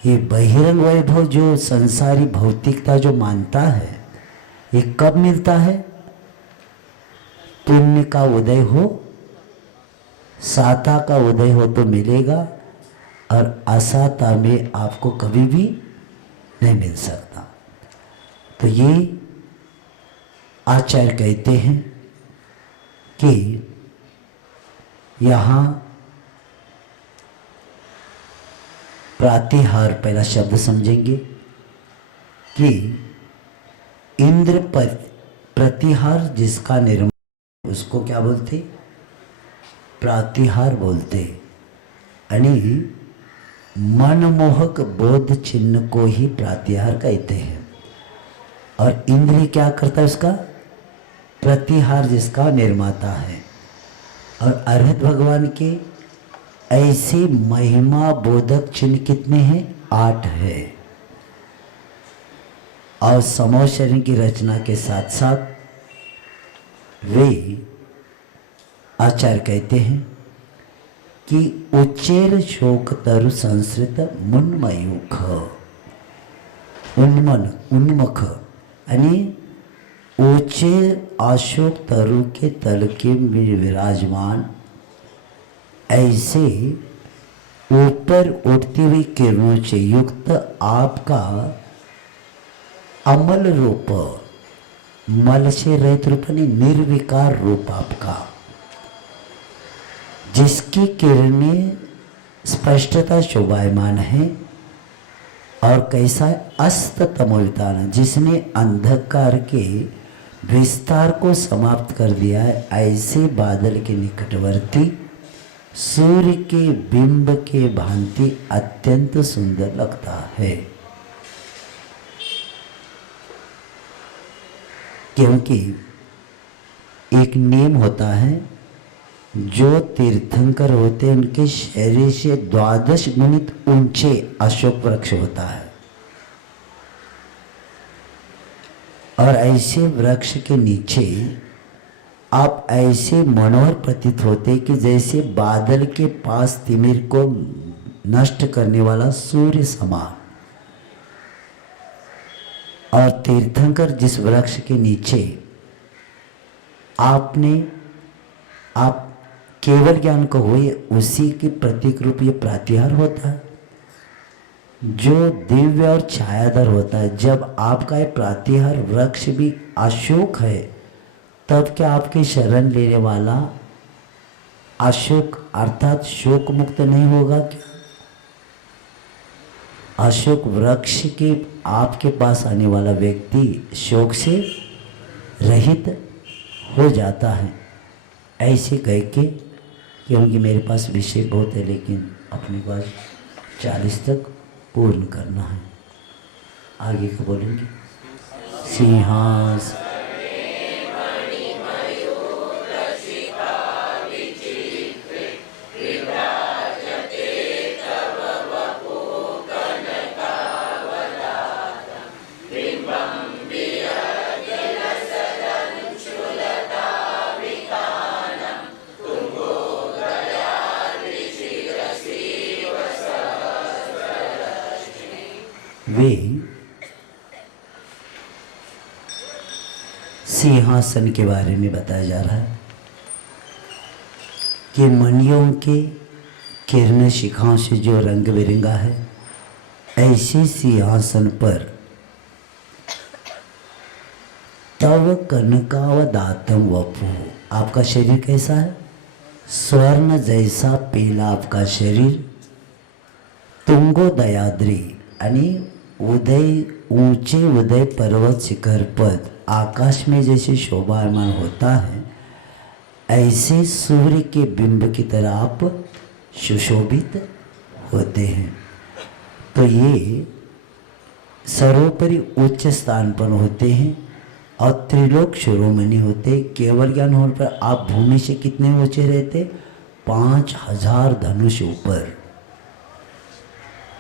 ये बहिरंग वैभव जो संसारी भौतिकता जो मानता है, ये कब मिलता है? पुण्य का उदय हो, साता का उदय हो तो मिलेगा, और असाता में आपको कभी भी नहीं मिल सकता। तो ये आचार्य कहते हैं कि यहाँ प्रातिहार पहला शब्द समझेंगे कि इंद्र प्रतिहार जिसका निर्माण, उसको क्या बोलते? प्रातिहार बोलते। यानी मनमोहक बोध चिन्ह को ही प्रातिहार कहते हैं। और इंद्रिय क्या करता है? उसका प्रतिहार, जिसका निर्माता है। और अरहत भगवान के ऐसे महिमा बोधक चिन्ह कितने हैं? 8 है। और समूह शरीर की रचना के साथ साथ वे आचार्य कहते हैं कि उच्चेर शोक तरु संस्कृत मुन्मयुख, उन्मुख यानी ऊंचे अशोक तरु के तल के विराजमान ऐसे ऊपर उठती हुई किरणों से युक्त आपका अमल रूप, मल से रहित रूप नहीं, निर्विकार रूप आपका, जिसकी किरणें स्पष्टता शोभायमान है। और कैसा है? अस्त तमोवितान, जिसने अंधकार के विस्तार को समाप्त कर दिया है। ऐसे बादल के निकटवर्ती सूर्य के बिंब के भांति अत्यंत सुंदर लगता है। क्योंकि एक नियम होता है, जो तीर्थंकर होते हैं उनके शरीर से 12 गुणित ऊंचे अशोक वृक्ष होता है। और ऐसे वृक्ष के नीचे आप ऐसे मनोहर प्रतीत होते कि जैसे बादल के पास तिमिर को नष्ट करने वाला सूर्य समान। और तीर्थंकर जिस वृक्ष के नीचे आप केवल ज्ञान को हुए, उसी के प्रतीक रूप ये प्रातिहार होता है, जो दिव्य और छायाधर होता है। जब आपका ये प्रातिहार वृक्ष भी अशोक है, तब क्या आपके शरण लेने वाला अशोक अर्थात शोक मुक्त नहीं होगा क्या? अशोक वृक्ष के आपके पास आने वाला व्यक्ति शोक से रहित हो जाता है। ऐसे कह के, क्योंकि मेरे पास विषय बहुत है, लेकिन अपने पास 40 तक पूर्ण करना है। आगे को बोलेंगे सिंहासन वे सिंहासन के बारे में बताया जा रहा है कि मणियों के किरण शिखाओं से जो रंग बिरंगा है, ऐसे सिंहासन पर तव कनकावदातम वपु, आपका शरीर कैसा है? स्वर्ण जैसा पीला आपका शरीर, तुंगोदयाद्री यानी उदय ऊंचे उदय पर्वत शिखर पद आकाश में जैसे शोभायमान होता है, ऐसे सूर्य के बिंब की तरह आप सुशोभित होते हैं। तो ये सर्वोपरि उच्च स्थान पर होते हैं और त्रिलोक शिरोमणि होते। केवल ज्ञान होने पर आप भूमि से कितने ऊंचे रहते? 5000 धनुष ऊपर।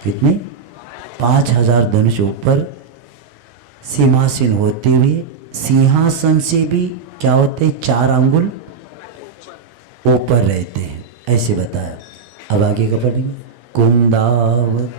कितने? 5000 धनुष ऊपर सिंहासन होते हुए, सिंहासन से भी क्या होते? 4 अंगुल ऊपर रहते हैं, ऐसे बताया। अब आगे का पढ़ेंगे। कुंदावत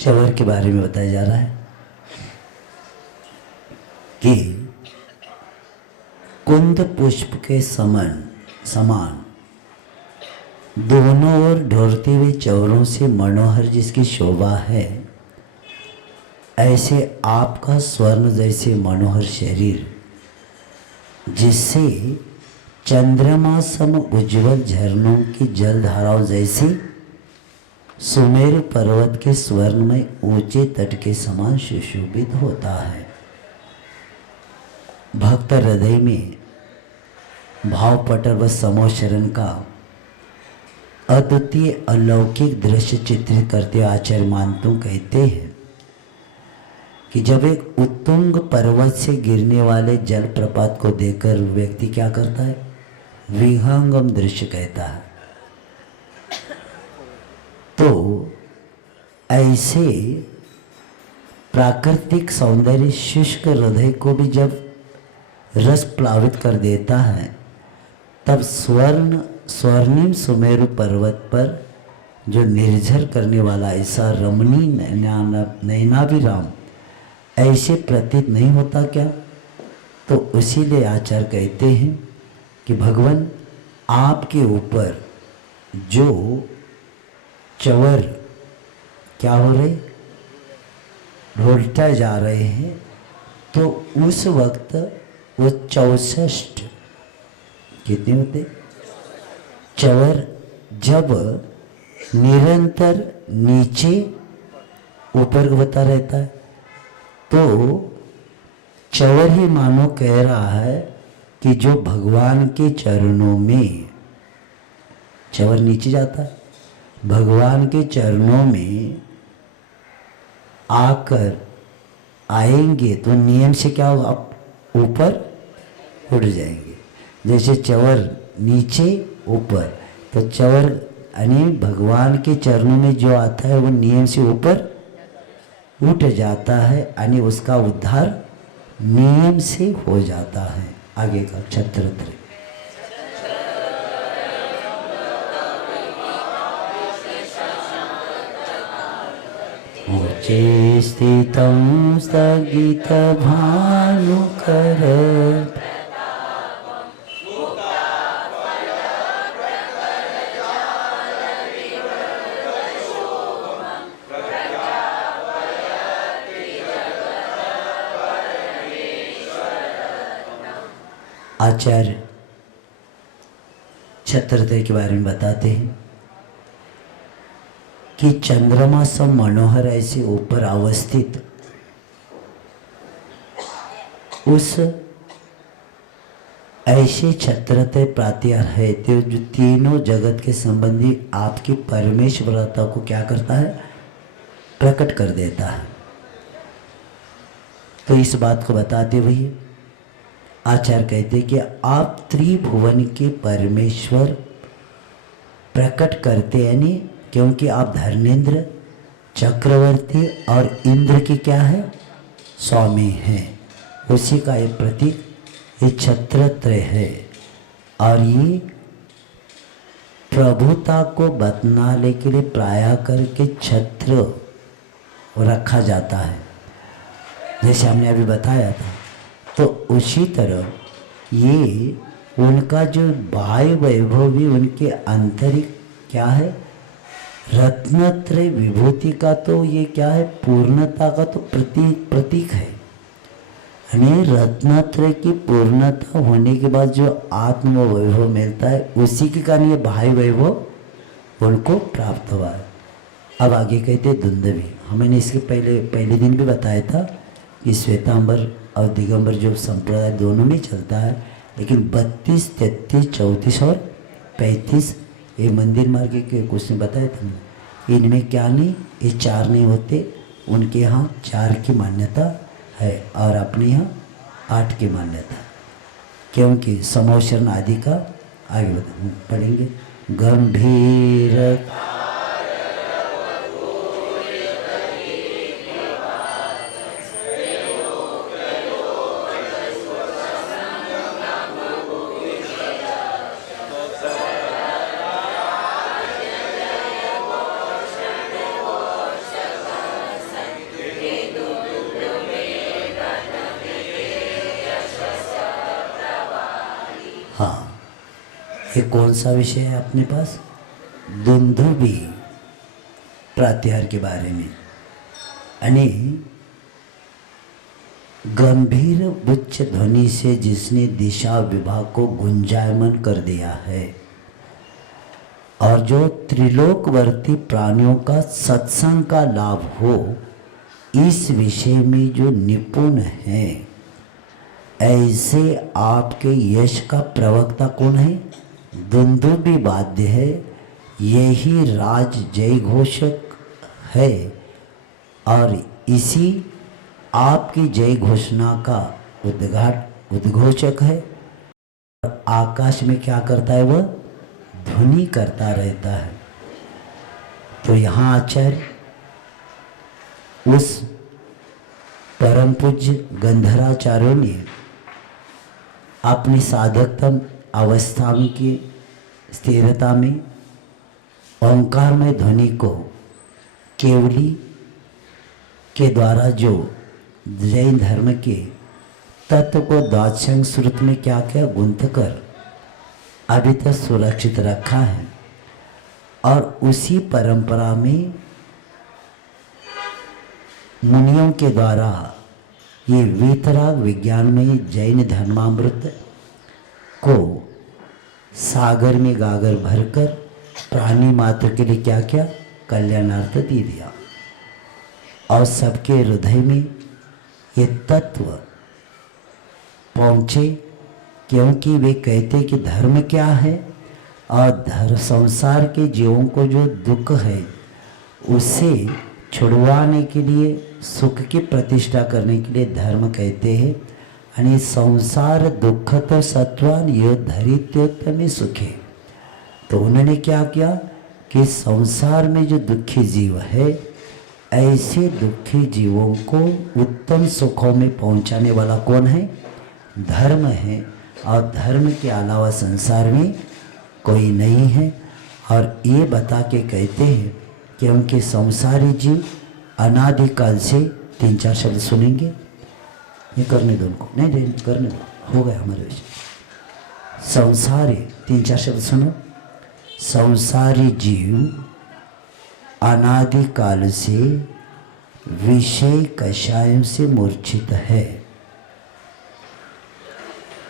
चवर के बारे में बताया जा रहा है कि कुंद पुष्प के समान दोनों ओर ढोरते हुए चवरों से मनोहर जिसकी शोभा है, ऐसे आपका स्वर्ण जैसे मनोहर शरीर, जिससे चंद्रमा सम उज्ज्वल झरनों की जलधाराओं जैसे सुमेरु पर्वत के स्वर्ण में ऊंचे तट के समान सुशोभित होता है। भक्त हृदय में भावपटल व समोशरण का अद्वितीय अलौकिक दृश्य चित्रित करते आचार्य मानतु कहते हैं कि जब एक उत्तुंग पर्वत से गिरने वाले जलप्रपात को देखकर व्यक्ति क्या करता है? विहंगम दृश्य कहता है। तो ऐसे प्राकृतिक सौंदर्य शुष्क हृदय को भी जब रस प्लावित कर देता है, तब स्वर्णिम सुमेरु पर्वत पर जो निर्झर करने वाला ऐसा रमणीय नयनाभिराम ऐसे प्रतीत नहीं होता क्या? तो इसीलिए आचार्य कहते हैं कि भगवान आपके ऊपर जो चवर क्या हो रहे? ढोलता जा रहे हैं, तो उस वक्त वो 64 कितने होते चवर जब निरंतर नीचे ऊपर होता रहता है, तो चवर ही मानो कह रहा है कि जो भगवान के चरणों में, चवर नीचे जाता है, भगवान के चरणों में आकर आएंगे तो नियम से क्या होगा? आप ऊपर उठ जाएंगे। जैसे चवर नीचे ऊपर, तो चवर यानी भगवान के चरणों में जो आता है वो नियम से ऊपर उठ जाता है, यानी उसका उद्धार नियम से हो जाता है। आगे का छत्रत्र ऊंचे स्थितं स्थगित भानुकर आचार्य छत्रत्रय के बारे में बताते हैं कि चंद्रमा सब मनोहर ऐसे ऊपर अवस्थित उस ऐसे छत्रत्रय प्रातिहार है तो जो तीनों जगत के संबंधी आपकी परमेश्वरता को क्या करता है? प्रकट कर देता है। तो इस बात को बताते हुए आचार्य कहते हैं कि आप त्रिभुवन के परमेश्वर प्रकट करते, यानी क्योंकि आप धर्मेंद्र चक्रवर्ती और इंद्र की क्या है, स्वामी है। उसी का ये प्रतीक ये छत्रत्रय है। और ये प्रभुता को बतलाने के लिए प्राय करके छत्र रखा जाता है, जैसे हमने अभी बताया था। तो उसी तरह ये उनका जो बाह्य वैभव भी उनके आंतरिक क्या है, रत्नत्रय विभूति का तो ये क्या है, पूर्णता का तो प्रतीक है। यानी रत्नत्रय की पूर्णता होने के बाद जो आत्म वैभव मिलता है, उसी के कारण ये बाह्य वैभव उनको प्राप्त हुआ है। अब आगे कहते दुंदवी। हमने इसके पहले दिन भी बताया था कि श्वेतांबर और दिगंबर जो संप्रदाय दोनों में चलता है, लेकिन 32, 33, 34 और 35 ये मंदिर मार्ग के कुछ ने बताया था। इनमें क्या नहीं, ये 4 नहीं होते, उनके यहाँ 4 की मान्यता है और अपने यहाँ 8 की मान्यता, क्योंकि समोशरण आदि का आगे पढ़ेंगे। गंभीर ये कौन सा विषय है अपने पास, दुंदुभी प्रत्याहार के बारे में। यानी गंभीर उच्च ध्वनि से जिसने दिशा विभाग को गुंजायमान कर दिया है और जो त्रिलोकवर्ती प्राणियों का सत्संग का लाभ हो, इस विषय में जो निपुण है, ऐसे आपके यश का प्रवक्ता कौन है, दुंदुभी वाद्य है। यही राज जय घोषक है और इसी आपकी जय घोषणा का उद्घोषक है। आकाश में क्या करता है, वह ध्वनि करता रहता है। तो यहाँ आचार्य उस परम पूज्य गंधराचार्यों ने अपनी साधकतम अवस्था में की स्थिरता में ओंकार में ध्वनि को केवली के द्वारा जो जैन धर्म के तत्व को द्वादशांग श्रुत में क्या क्या गुंथ कर अभी तक सुरक्षित रखा है। और उसी परंपरा में मुनियों के द्वारा ये वीतराग विज्ञान में जैन धर्मामृत को सागर में गागर भरकर प्राणी मात्र के लिए क्या क्या कल्याणार्थ दे दिया और सबके हृदय में ये तत्व पहुँचे, क्योंकि वे कहते कि धर्म क्या है और संसार के जीवों को जो दुख है उससे छुड़वाने के लिए, सुख की प्रतिष्ठा करने के लिए धर्म कहते हैं। यानी संसार दुख तो सत्वान यो धरित्योत्तम सुखे। तो उन्होंने क्या किया कि संसार में जो दुखी जीव है, ऐसे दुखी जीवों को उत्तम सुखों में पहुंचाने वाला कौन है, धर्म है। और धर्म के अलावा संसार में कोई नहीं है। और ये बता के कहते हैं क्योंकि संसारी जीव अनादिकाल से 3-4 शब्द सुनेंगे, ये करने दो उनको, नहीं करने दो, हो गया हमारे विषय। संसारी 3-4 शब्द सुनो। संसारी जीव अनादिकाल से विषय कषायों से मूर्छित है।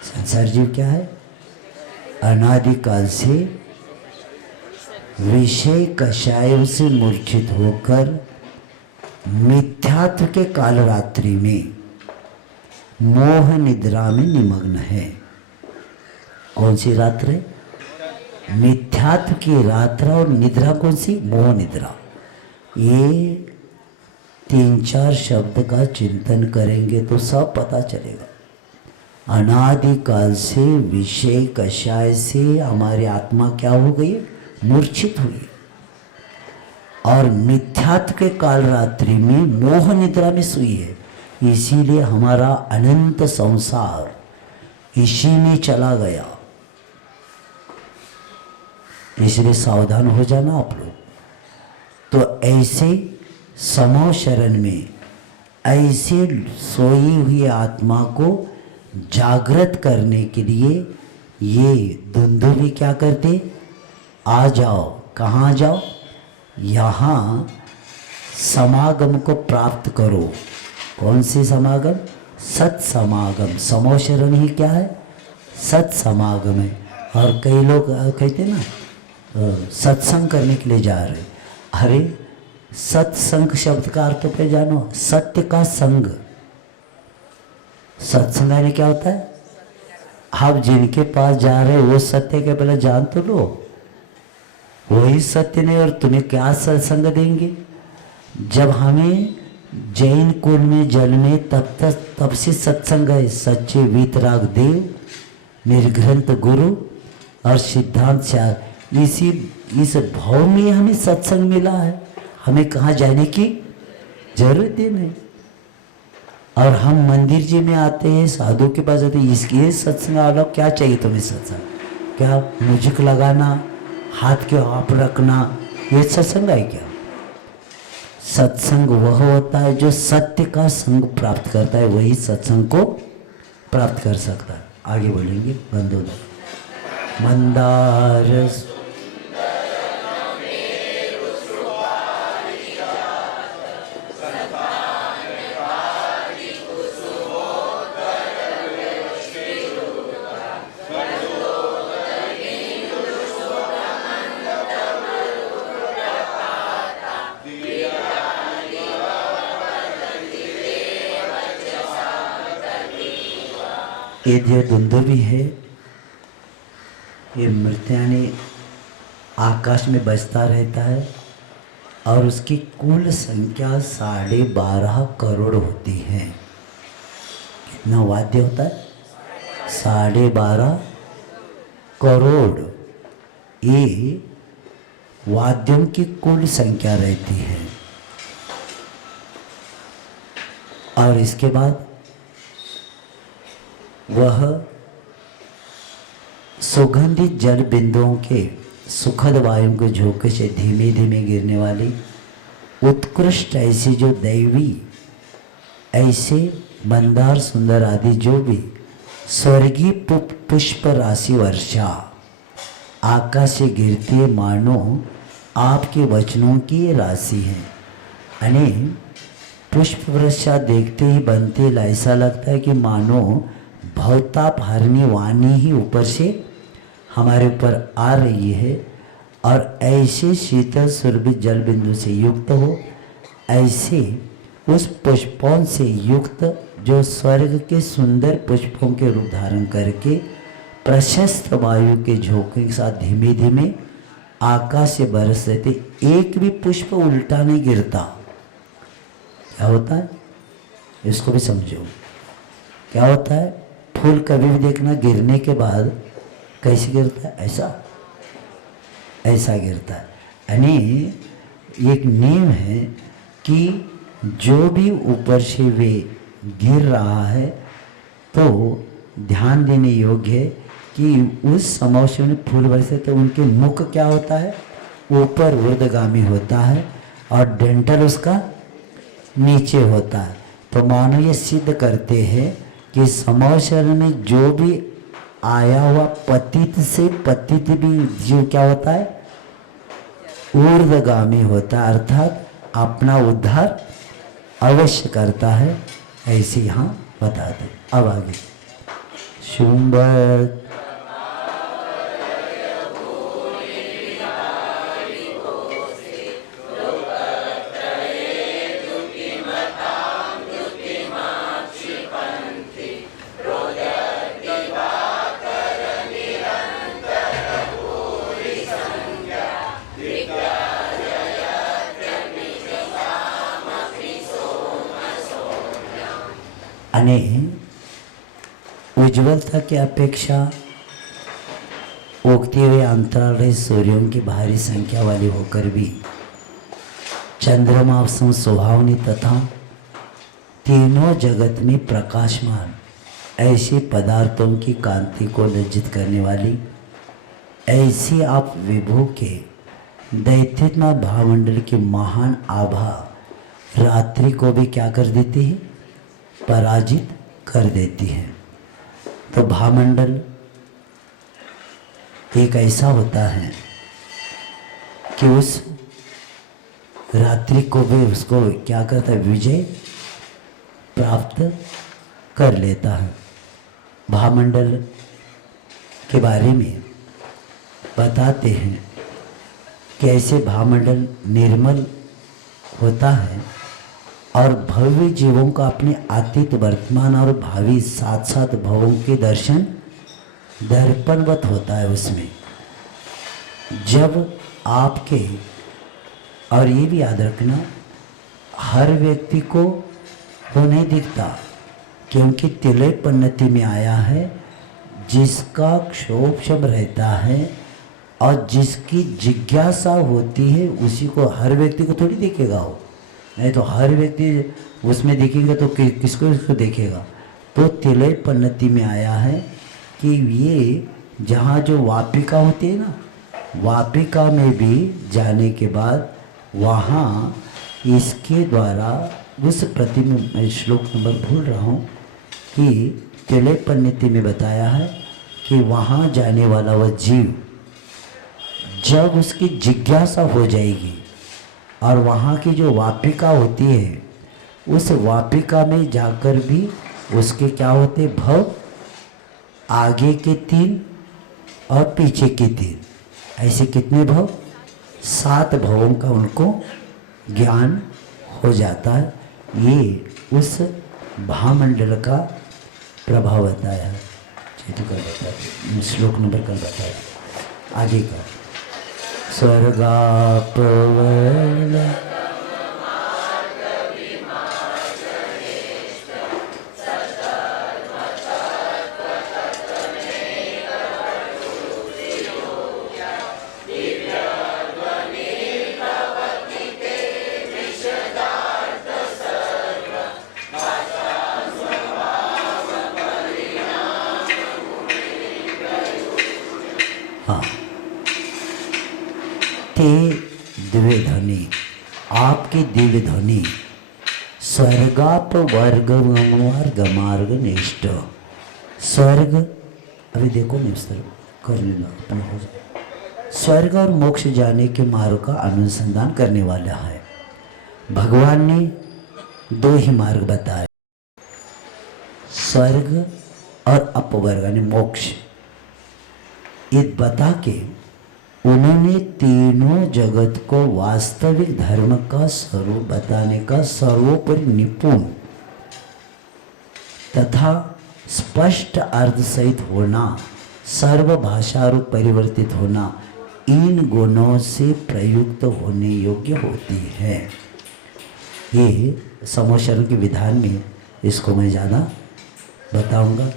संसार जीव क्या है, अनादिकाल से विषय कषायों से मूर्छित होकर मिथ्यात्व के काल रात्रि में मोह निद्रा में निमग्न है। कौन सी रात्र है, मिथ्यात्व की रात्र। और निद्रा कौन सी, मोह निद्रा। ये 3-4 शब्द का चिंतन करेंगे तो सब पता चलेगा। अनादिकाल से विषय कषाय से हमारी आत्मा क्या हो गई, मूर्छित हुई। और मिथ्यात्व के काल रात्रि में मोह निद्रा में सोई है। इसीलिए हमारा अनंत संसार इसी में चला गया। इसलिए सावधान हो जाना आप लोग। तो ऐसे समो शरण में ऐसे सोई हुई आत्मा को जागृत करने के लिए ये दुंदुभी क्या करते, आ जाओ। कहाँ जाओ? यहाँ समागम को प्राप्त करो। कौन सी समागम? सत्समागम। समो शरण ही क्या है? सत्समागम है। और कई लोग कहते ना सत्संग करने के लिए जा रहे। अरे सत्संग शब्द का अर्थ पे जानो, सत्य का संग। सत्संग यानी क्या होता है? आप जिनके पास जा रहे हो वो सत्य के पहले जान तो लो, वही सत्य नहीं। और तुम्हें क्या सत्संग देंगे? जब हमें जैन कुल में जन्मे तब से सत्संग है। सच्चे वीतराग देव, निर्ग्रंथ गुरु और सिद्धांत चार, इस भाव में हमें सत्संग मिला है। हमें कहाँ जाने की जरूरत ही नहीं। और हम मंदिर जी में आते हैं, साधु के पास आते हैं, इसके सत्संग वाला क्या चाहिए तुम्हें? सत्संग क्या? म्यूजिक लगाना, हाथ के आप रखना, ये सत्संग है क्या? सत्संग वह होता है जो सत्य का संग प्राप्त करता है, वही सत्संग को प्राप्त कर सकता है। आगे बोलेंगे बंदोदर। मंदार ये जो दुंदुभी है, ये मृत्यानी आकाश में बजता रहता है और उसकी कुल संख्या 12.5 करोड़ होती है। कितना वाद्य होता है? 12.5 करोड़। ये वाद्यों की कुल संख्या रहती है। और इसके बाद वह सुगंधित जल बिंदुओं के सुखद वायु के झोंके से धीमे धीमे गिरने वाली उत्कृष्ट ऐसी जो दैवी, ऐसे मंदार सुंदर आदि जो भी स्वर्गीय पुष्प राशि वर्षा आकाश से गिरती है, मानो आपके वचनों की राशि है। यानी पुष्प वर्षा देखते ही बनते ऐसा लगता है कि मानो भवताप हरनी वाणी ही ऊपर से हमारे ऊपर आ रही है और ऐसे शीतल सुरभि जल बिंदु से युक्त हो, ऐसे उस पुष्पों से युक्त जो स्वर्ग के सुंदर पुष्पों के रूप धारण करके प्रशस्त वायु के झोंके के साथ धीमे धीमे आकाश से बरस रहे थे। एक भी पुष्प उल्टा नहीं गिरता। क्या होता है? इसको भी समझो। क्या होता है? फूल कभी भी देखना गिरने के बाद कैसे गिरता है? ऐसा गिरता है। यानी एक नियम है कि जो भी ऊपर से वे गिर रहा है तो ध्यान देने योग्य है कि उस समय में फूल बरसे तो उनके मुख क्या होता है? ऊपर ऊर्ध्वगामी होता है और डेंटल उसका नीचे होता है। तो मानो ये सिद्ध करते हैं कि समावसर में जो भी आया हुआ पतित से पतित भी जीव क्या होता है? ऊर्ध्वगामी होता है, अर्थात अपना उद्धार अवश्य करता है। ऐसे यहाँ बता दें। अब आगे शुंभ अने उज्ज्वलता की अपेक्षा उगते हुए अंतराल रहे सूर्यों की भारी संख्या वाली होकर भी चंद्रमा सम सुहावनी तथा तीनों जगत में प्रकाशमान ऐसे पदार्थों की कांति को लज्जित करने वाली ऐसी आप विभू के दैत्यत्मा भावमंडल की महान आभा रात्रि को भी क्या कर देती है, पराजित कर देती है। तो भावमंडल एक ऐसा होता है कि उस रात्रि को भी उसको क्या करता है, विजय प्राप्त कर लेता है। भावमंडल के बारे में बताते हैं कि ऐसे भावमंडल निर्मल होता है और भव्य जीवों का अपने अतीत वर्तमान और भावी साथ साथ भवों के दर्शन दर्पणवत होता है उसमें। जब आपके, और ये भी याद रखना, हर व्यक्ति को वो नहीं दिखता क्योंकि तिलय पन्नति में आया है जिसका क्षोभ शब रहता है और जिसकी जिज्ञासा होती है उसी को, हर व्यक्ति को थोड़ी देखेगा वो, नहीं तो हर व्यक्ति उसमें देखेगा तो किसको देखेगा। तो तिलय पन्नति में आया है कि ये जहाँ जो वापिका होती है ना, वापिका में भी जाने के बाद वहाँ इसके द्वारा उस प्रतिमा, मैं श्लोक नंबर भूल रहा हूँ, कि तिलय पन्नति में बताया है कि वहाँ जाने वाला वह जीव जब उसकी जिज्ञासा हो जाएगी और वहाँ की जो वापिका होती है उस वापिका में जाकर भी उसके क्या होते, भव, आगे के 3 और पीछे के 3, ऐसे कितने भव, 7 भवों का उनको ज्ञान हो जाता है। ये उस भावमंडल का प्रभाव बताया है। चेतु कर बताया, श्लोक नंबर कर बताया आगे का। स्वर्गापवर्ल दिव्य ध्वनि, आपकी दिव्य ध्वनि स्वर्गाप वर्ग मार्ग निष्ठ, स्वर्ग, अभी देखो नहीं उस तरफ कर लेना अपना हो जाए, स्वर्ग और मोक्ष जाने के मार्ग का अनुसंधान करने वाला है। भगवान ने 2 ही मार्ग बताए, स्वर्ग और अपवर्ग यानी मोक्ष। ये बता के उन्होंने तीनों जगत को वास्तविक धर्म का स्वरूप बताने का सर्वोपरि निपुण तथा स्पष्ट अर्थ सहित होना, सर्व भाषा रूप परिवर्तित होना, इन गुणों से प्रयुक्त होने योग्य होती है। ये समोशरण के विधान में इसको मैं ज़्यादा बताऊंगा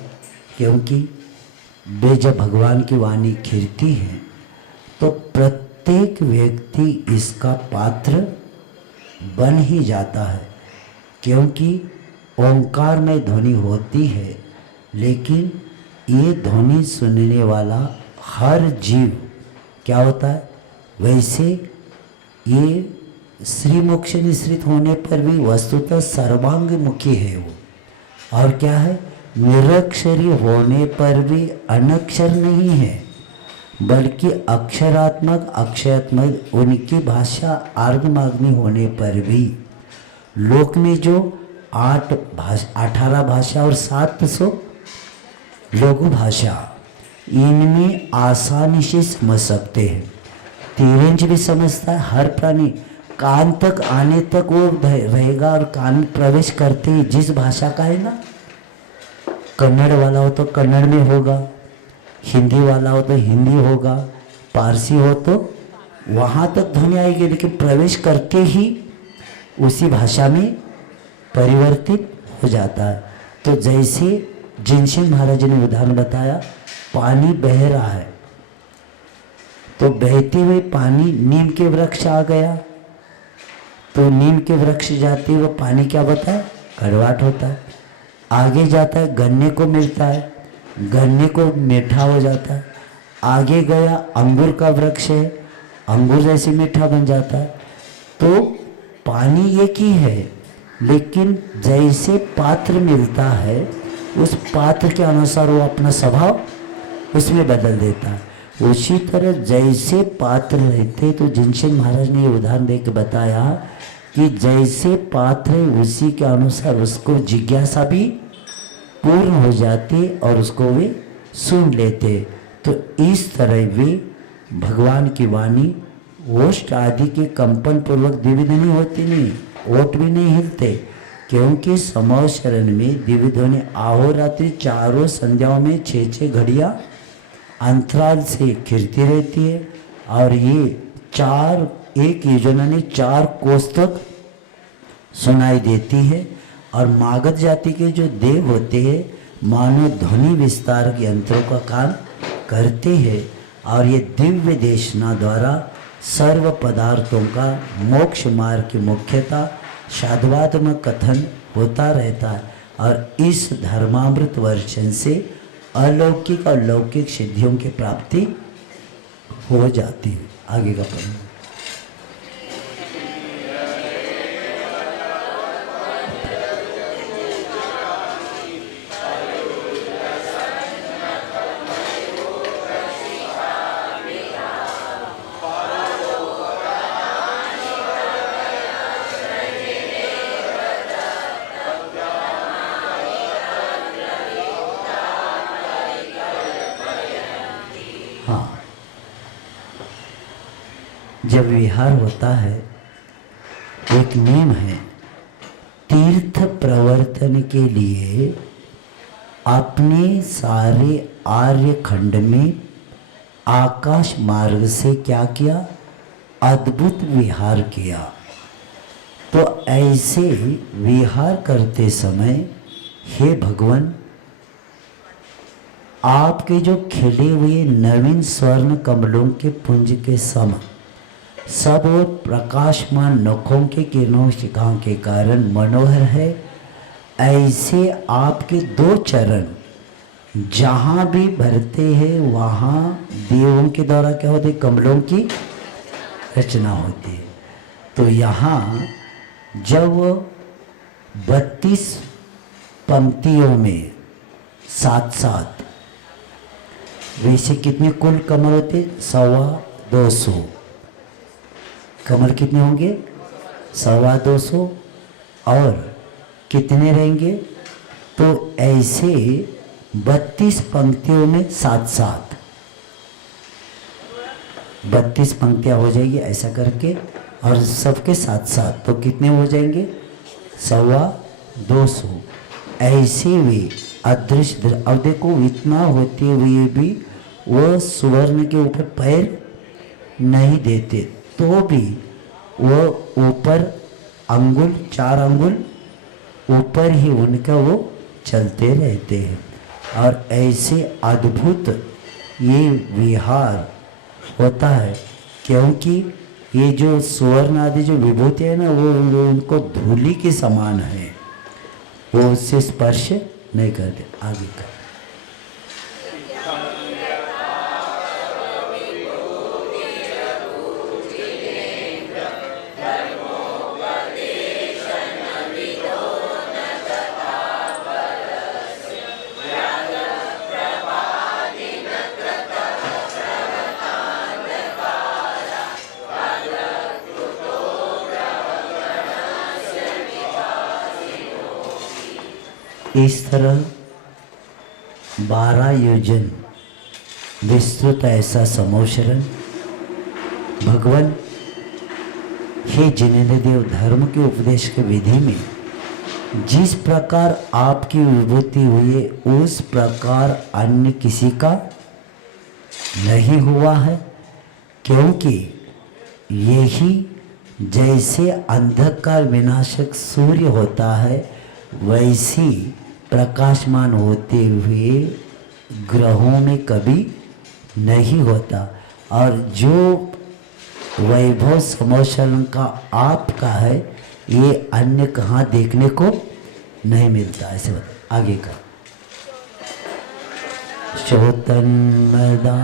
क्योंकि वे जब भगवान की वाणी खिरती है तो प्रत्येक व्यक्ति इसका पात्र बन ही जाता है, क्योंकि ओंकार में ध्वनि होती है लेकिन ये ध्वनि सुनने वाला हर जीव क्या होता है, वैसे ये श्री मोक्ष निश्रित होने पर भी वस्तुतः सर्वांगमुखी है वो, और क्या है, निरक्षरी होने पर भी अनक्षर नहीं है बल्कि अक्षरात्मक अक्षयात्मक, उनकी भाषा आर्धमाग्नि होने पर भी लोक में जो 18 भाषा और 700 लघु भाषा, इनमें आसानी से समझ सकते हैं। तिरंज भी समझता है, हर प्राणी कान तक आने तक वो रहेगा और कान प्रवेश करते ही जिस भाषा का है ना, कन्नड़ वाला हो तो कन्नड़ में होगा, हिंदी वाला हो तो हिंदी होगा, पारसी हो तो वहाँ तक ध्वनि आएगी, लेकिन प्रवेश करते ही उसी भाषा में परिवर्तित हो जाता है। तो जैसे जिनसिंह महाराज ने उदाहरण बताया, पानी बह रहा है तो बहते हुए पानी नीम के वृक्ष आ गया तो नीम के वृक्ष जाती है वो पानी क्या होता है, कड़वाट होता है। आगे जाता है गन्ने को मिलता है, गन्ने को मीठा हो जाता है। आगे गया अंगूर का वृक्ष है, अंगूर जैसे मीठा बन जाता है। तो पानी एक ही है, लेकिन जैसे पात्र मिलता है उस पात्र के अनुसार वो अपना स्वभाव उसमें बदल देता है। उसी तरह जैसे पात्र रहते, तो जिनसेन महाराज ने ये उदाहरण दे के बताया कि जैसे पात्र है उसी के अनुसार उसको जिज्ञासा भी पूर्ण हो जाती और उसको वे सुन लेते। तो इस तरह वे भगवान की वाणी ओष्ठ आदि के कंपन पूर्वक दिव्य ध्वनि होती नहीं, ओठ भी नहीं हिलते, क्योंकि समूह शरण में दिव्य ध्वनि अहोरात्रि चारों संध्याओं में 6-6 घड़ियाँ अंतराल से खिरती रहती है। और ये एक योजना ने 4 कोस तक सुनाई देती है। और मागध जाति के जो देव होते हैं मानो ध्वनि विस्तारक यंत्रों का काम करते हैं। और ये दिव्य देशना द्वारा सर्व पदार्थों का मोक्ष मार्ग की मुख्यता साधवात्मक कथन होता रहता है। और इस धर्मामृत वर्षन से अलौकिक और लौकिक सिद्धियों की प्राप्ति हो जाती है। आगे का पढ़ें। जब विहार होता है एक नियम है, तीर्थ प्रवर्तन के लिए अपने सारे आर्य खंड में आकाश मार्ग से क्या किया, अद्भुत विहार किया। तो ऐसे विहार करते समय हे भगवान, आपके जो खिले हुए नवीन स्वर्ण कमलों के पुंज के सम सब और प्रकाशमान नखों के किरणों शिखाओं के कारण मनोहर है। ऐसे आपके 2 चरण जहाँ भी भरते हैं वहाँ देवों के द्वारा क्या होते, कमलों की रचना होती है। तो यहाँ जब 32 पंक्तियों में 7-7, वैसे कितने कुल कमल होते, 225 कमल कितने होंगे, 225 और कितने रहेंगे, तो ऐसे 32 पंक्तियों में 7-7, 32 पंक्तियाँ हो जाएगी ऐसा करके, और सबके 7-7 तो कितने हो जाएंगे, 225। ऐसे भी अदृश्य, अब देखो इतना होते हुए भी वो सुवर्ण के ऊपर पैर नहीं देते, तो भी वो ऊपर अंगुल 4 अंगुल ऊपर ही उनका वो चलते रहते हैं। और ऐसे अद्भुत ये विहार होता है, क्योंकि ये जो सुवर्ण आदि जो विभूति है ना, वो उनको धूलि के समान है, वो उससे स्पर्श नहीं करते। आगे का इस तरह 12 योजन विस्तृत ऐसा समोशरण भगवान हे जिनेन्द्र देव धर्म के उपदेश के विधि में जिस प्रकार आपकी विभूति हुई उस प्रकार अन्य किसी का नहीं हुआ है, क्योंकि यही जैसे अंधकार विनाशक सूर्य होता है वैसी प्रकाशमान होते हुए ग्रहों में कभी नहीं होता। और जो वैभव समोशलन का आपका है, ये अन्य कहाँ देखने को नहीं मिलता। ऐसे बता आगे का चौतन्मदा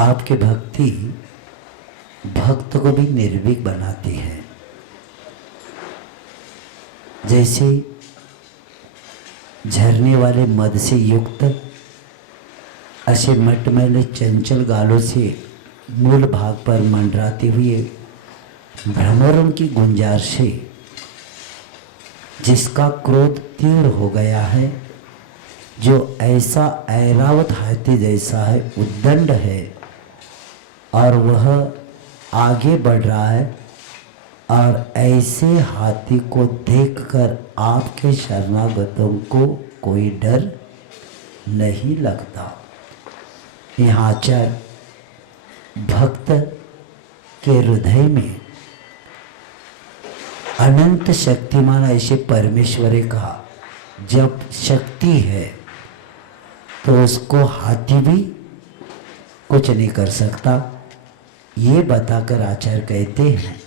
आपकी भक्ति भक्त को भी निर्भीक बनाती है। जैसे झरने वाले मद से युक्त ऐसे मटमैले चंचल गालों से मूल भाग पर मंडराते हुए भ्रमरों की गुंजार से जिसका क्रोध तीव्र हो गया है, जो ऐसा ऐरावत हाथी जैसा है, उद्दंड है और वह आगे बढ़ रहा है, और ऐसे हाथी को देखकर आपके शरणागतों को कोई डर नहीं लगता। यहाँ आचार्य भक्त के हृदय में अनंत शक्तिमान ऐसे परमेश्वर का जब शक्ति है तो उसको हाथी भी कुछ नहीं कर सकता। ये बताकर आचार्य कहते हैं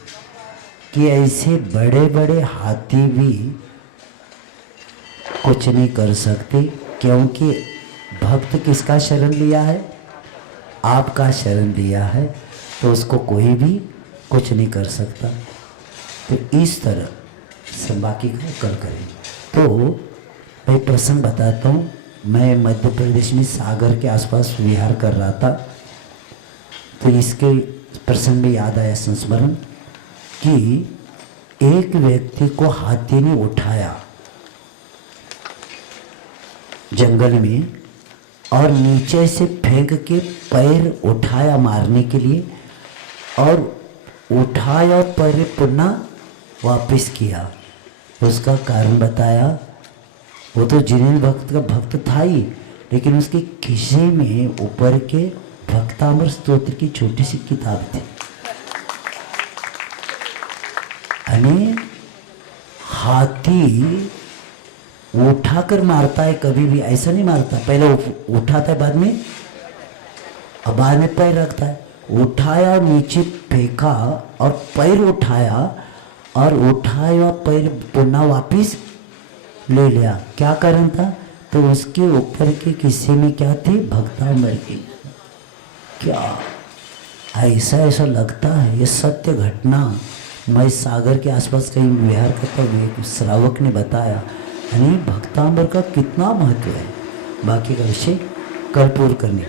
कि ऐसे बड़े बड़े हाथी भी कुछ नहीं कर सकते, क्योंकि भक्त किसका शरण लिया है? आपका शरण लिया है, तो उसको कोई भी कुछ नहीं कर सकता। तो इस तरह से बाकी का कल करें। तो मैं प्रसंग बताता हूँ। मैं मध्य प्रदेश में सागर के आसपास विहार कर रहा था, तो इसके प्रसंग में याद आया संस्मरण कि एक व्यक्ति को हाथी ने उठाया जंगल में और नीचे से फेंक के पैर उठाया मारने के लिए, और उठाया पैर पुनः वापस किया। उसका कारण बताया। वो तो जिनेन्द्र भक्त का भक्त था ही, लेकिन उसके खिसे में ऊपर के भक्तामृत स्तोत्र की छोटी सी किताब थी। यानी हाथी उठाकर मारता है, कभी भी ऐसा नहीं मारता। पहले उठाता है, बाद में पैर रखता है। उठाया, नीचे फेंका और पैर उठाया, और उठाया पैर पुनः वापिस ले लिया। क्या कारण था? तो उसके ऊपर के किस्से में क्या थी? भक्तामृत की। क्या ऐसा लगता है? ये सत्य घटना। मैं सागर के आसपास कहीं विहार करता हुए एक श्रावक ने बताया। यानी भक्तामृत का कितना महत्व है। बाकी का विषय कल पूर्ण करने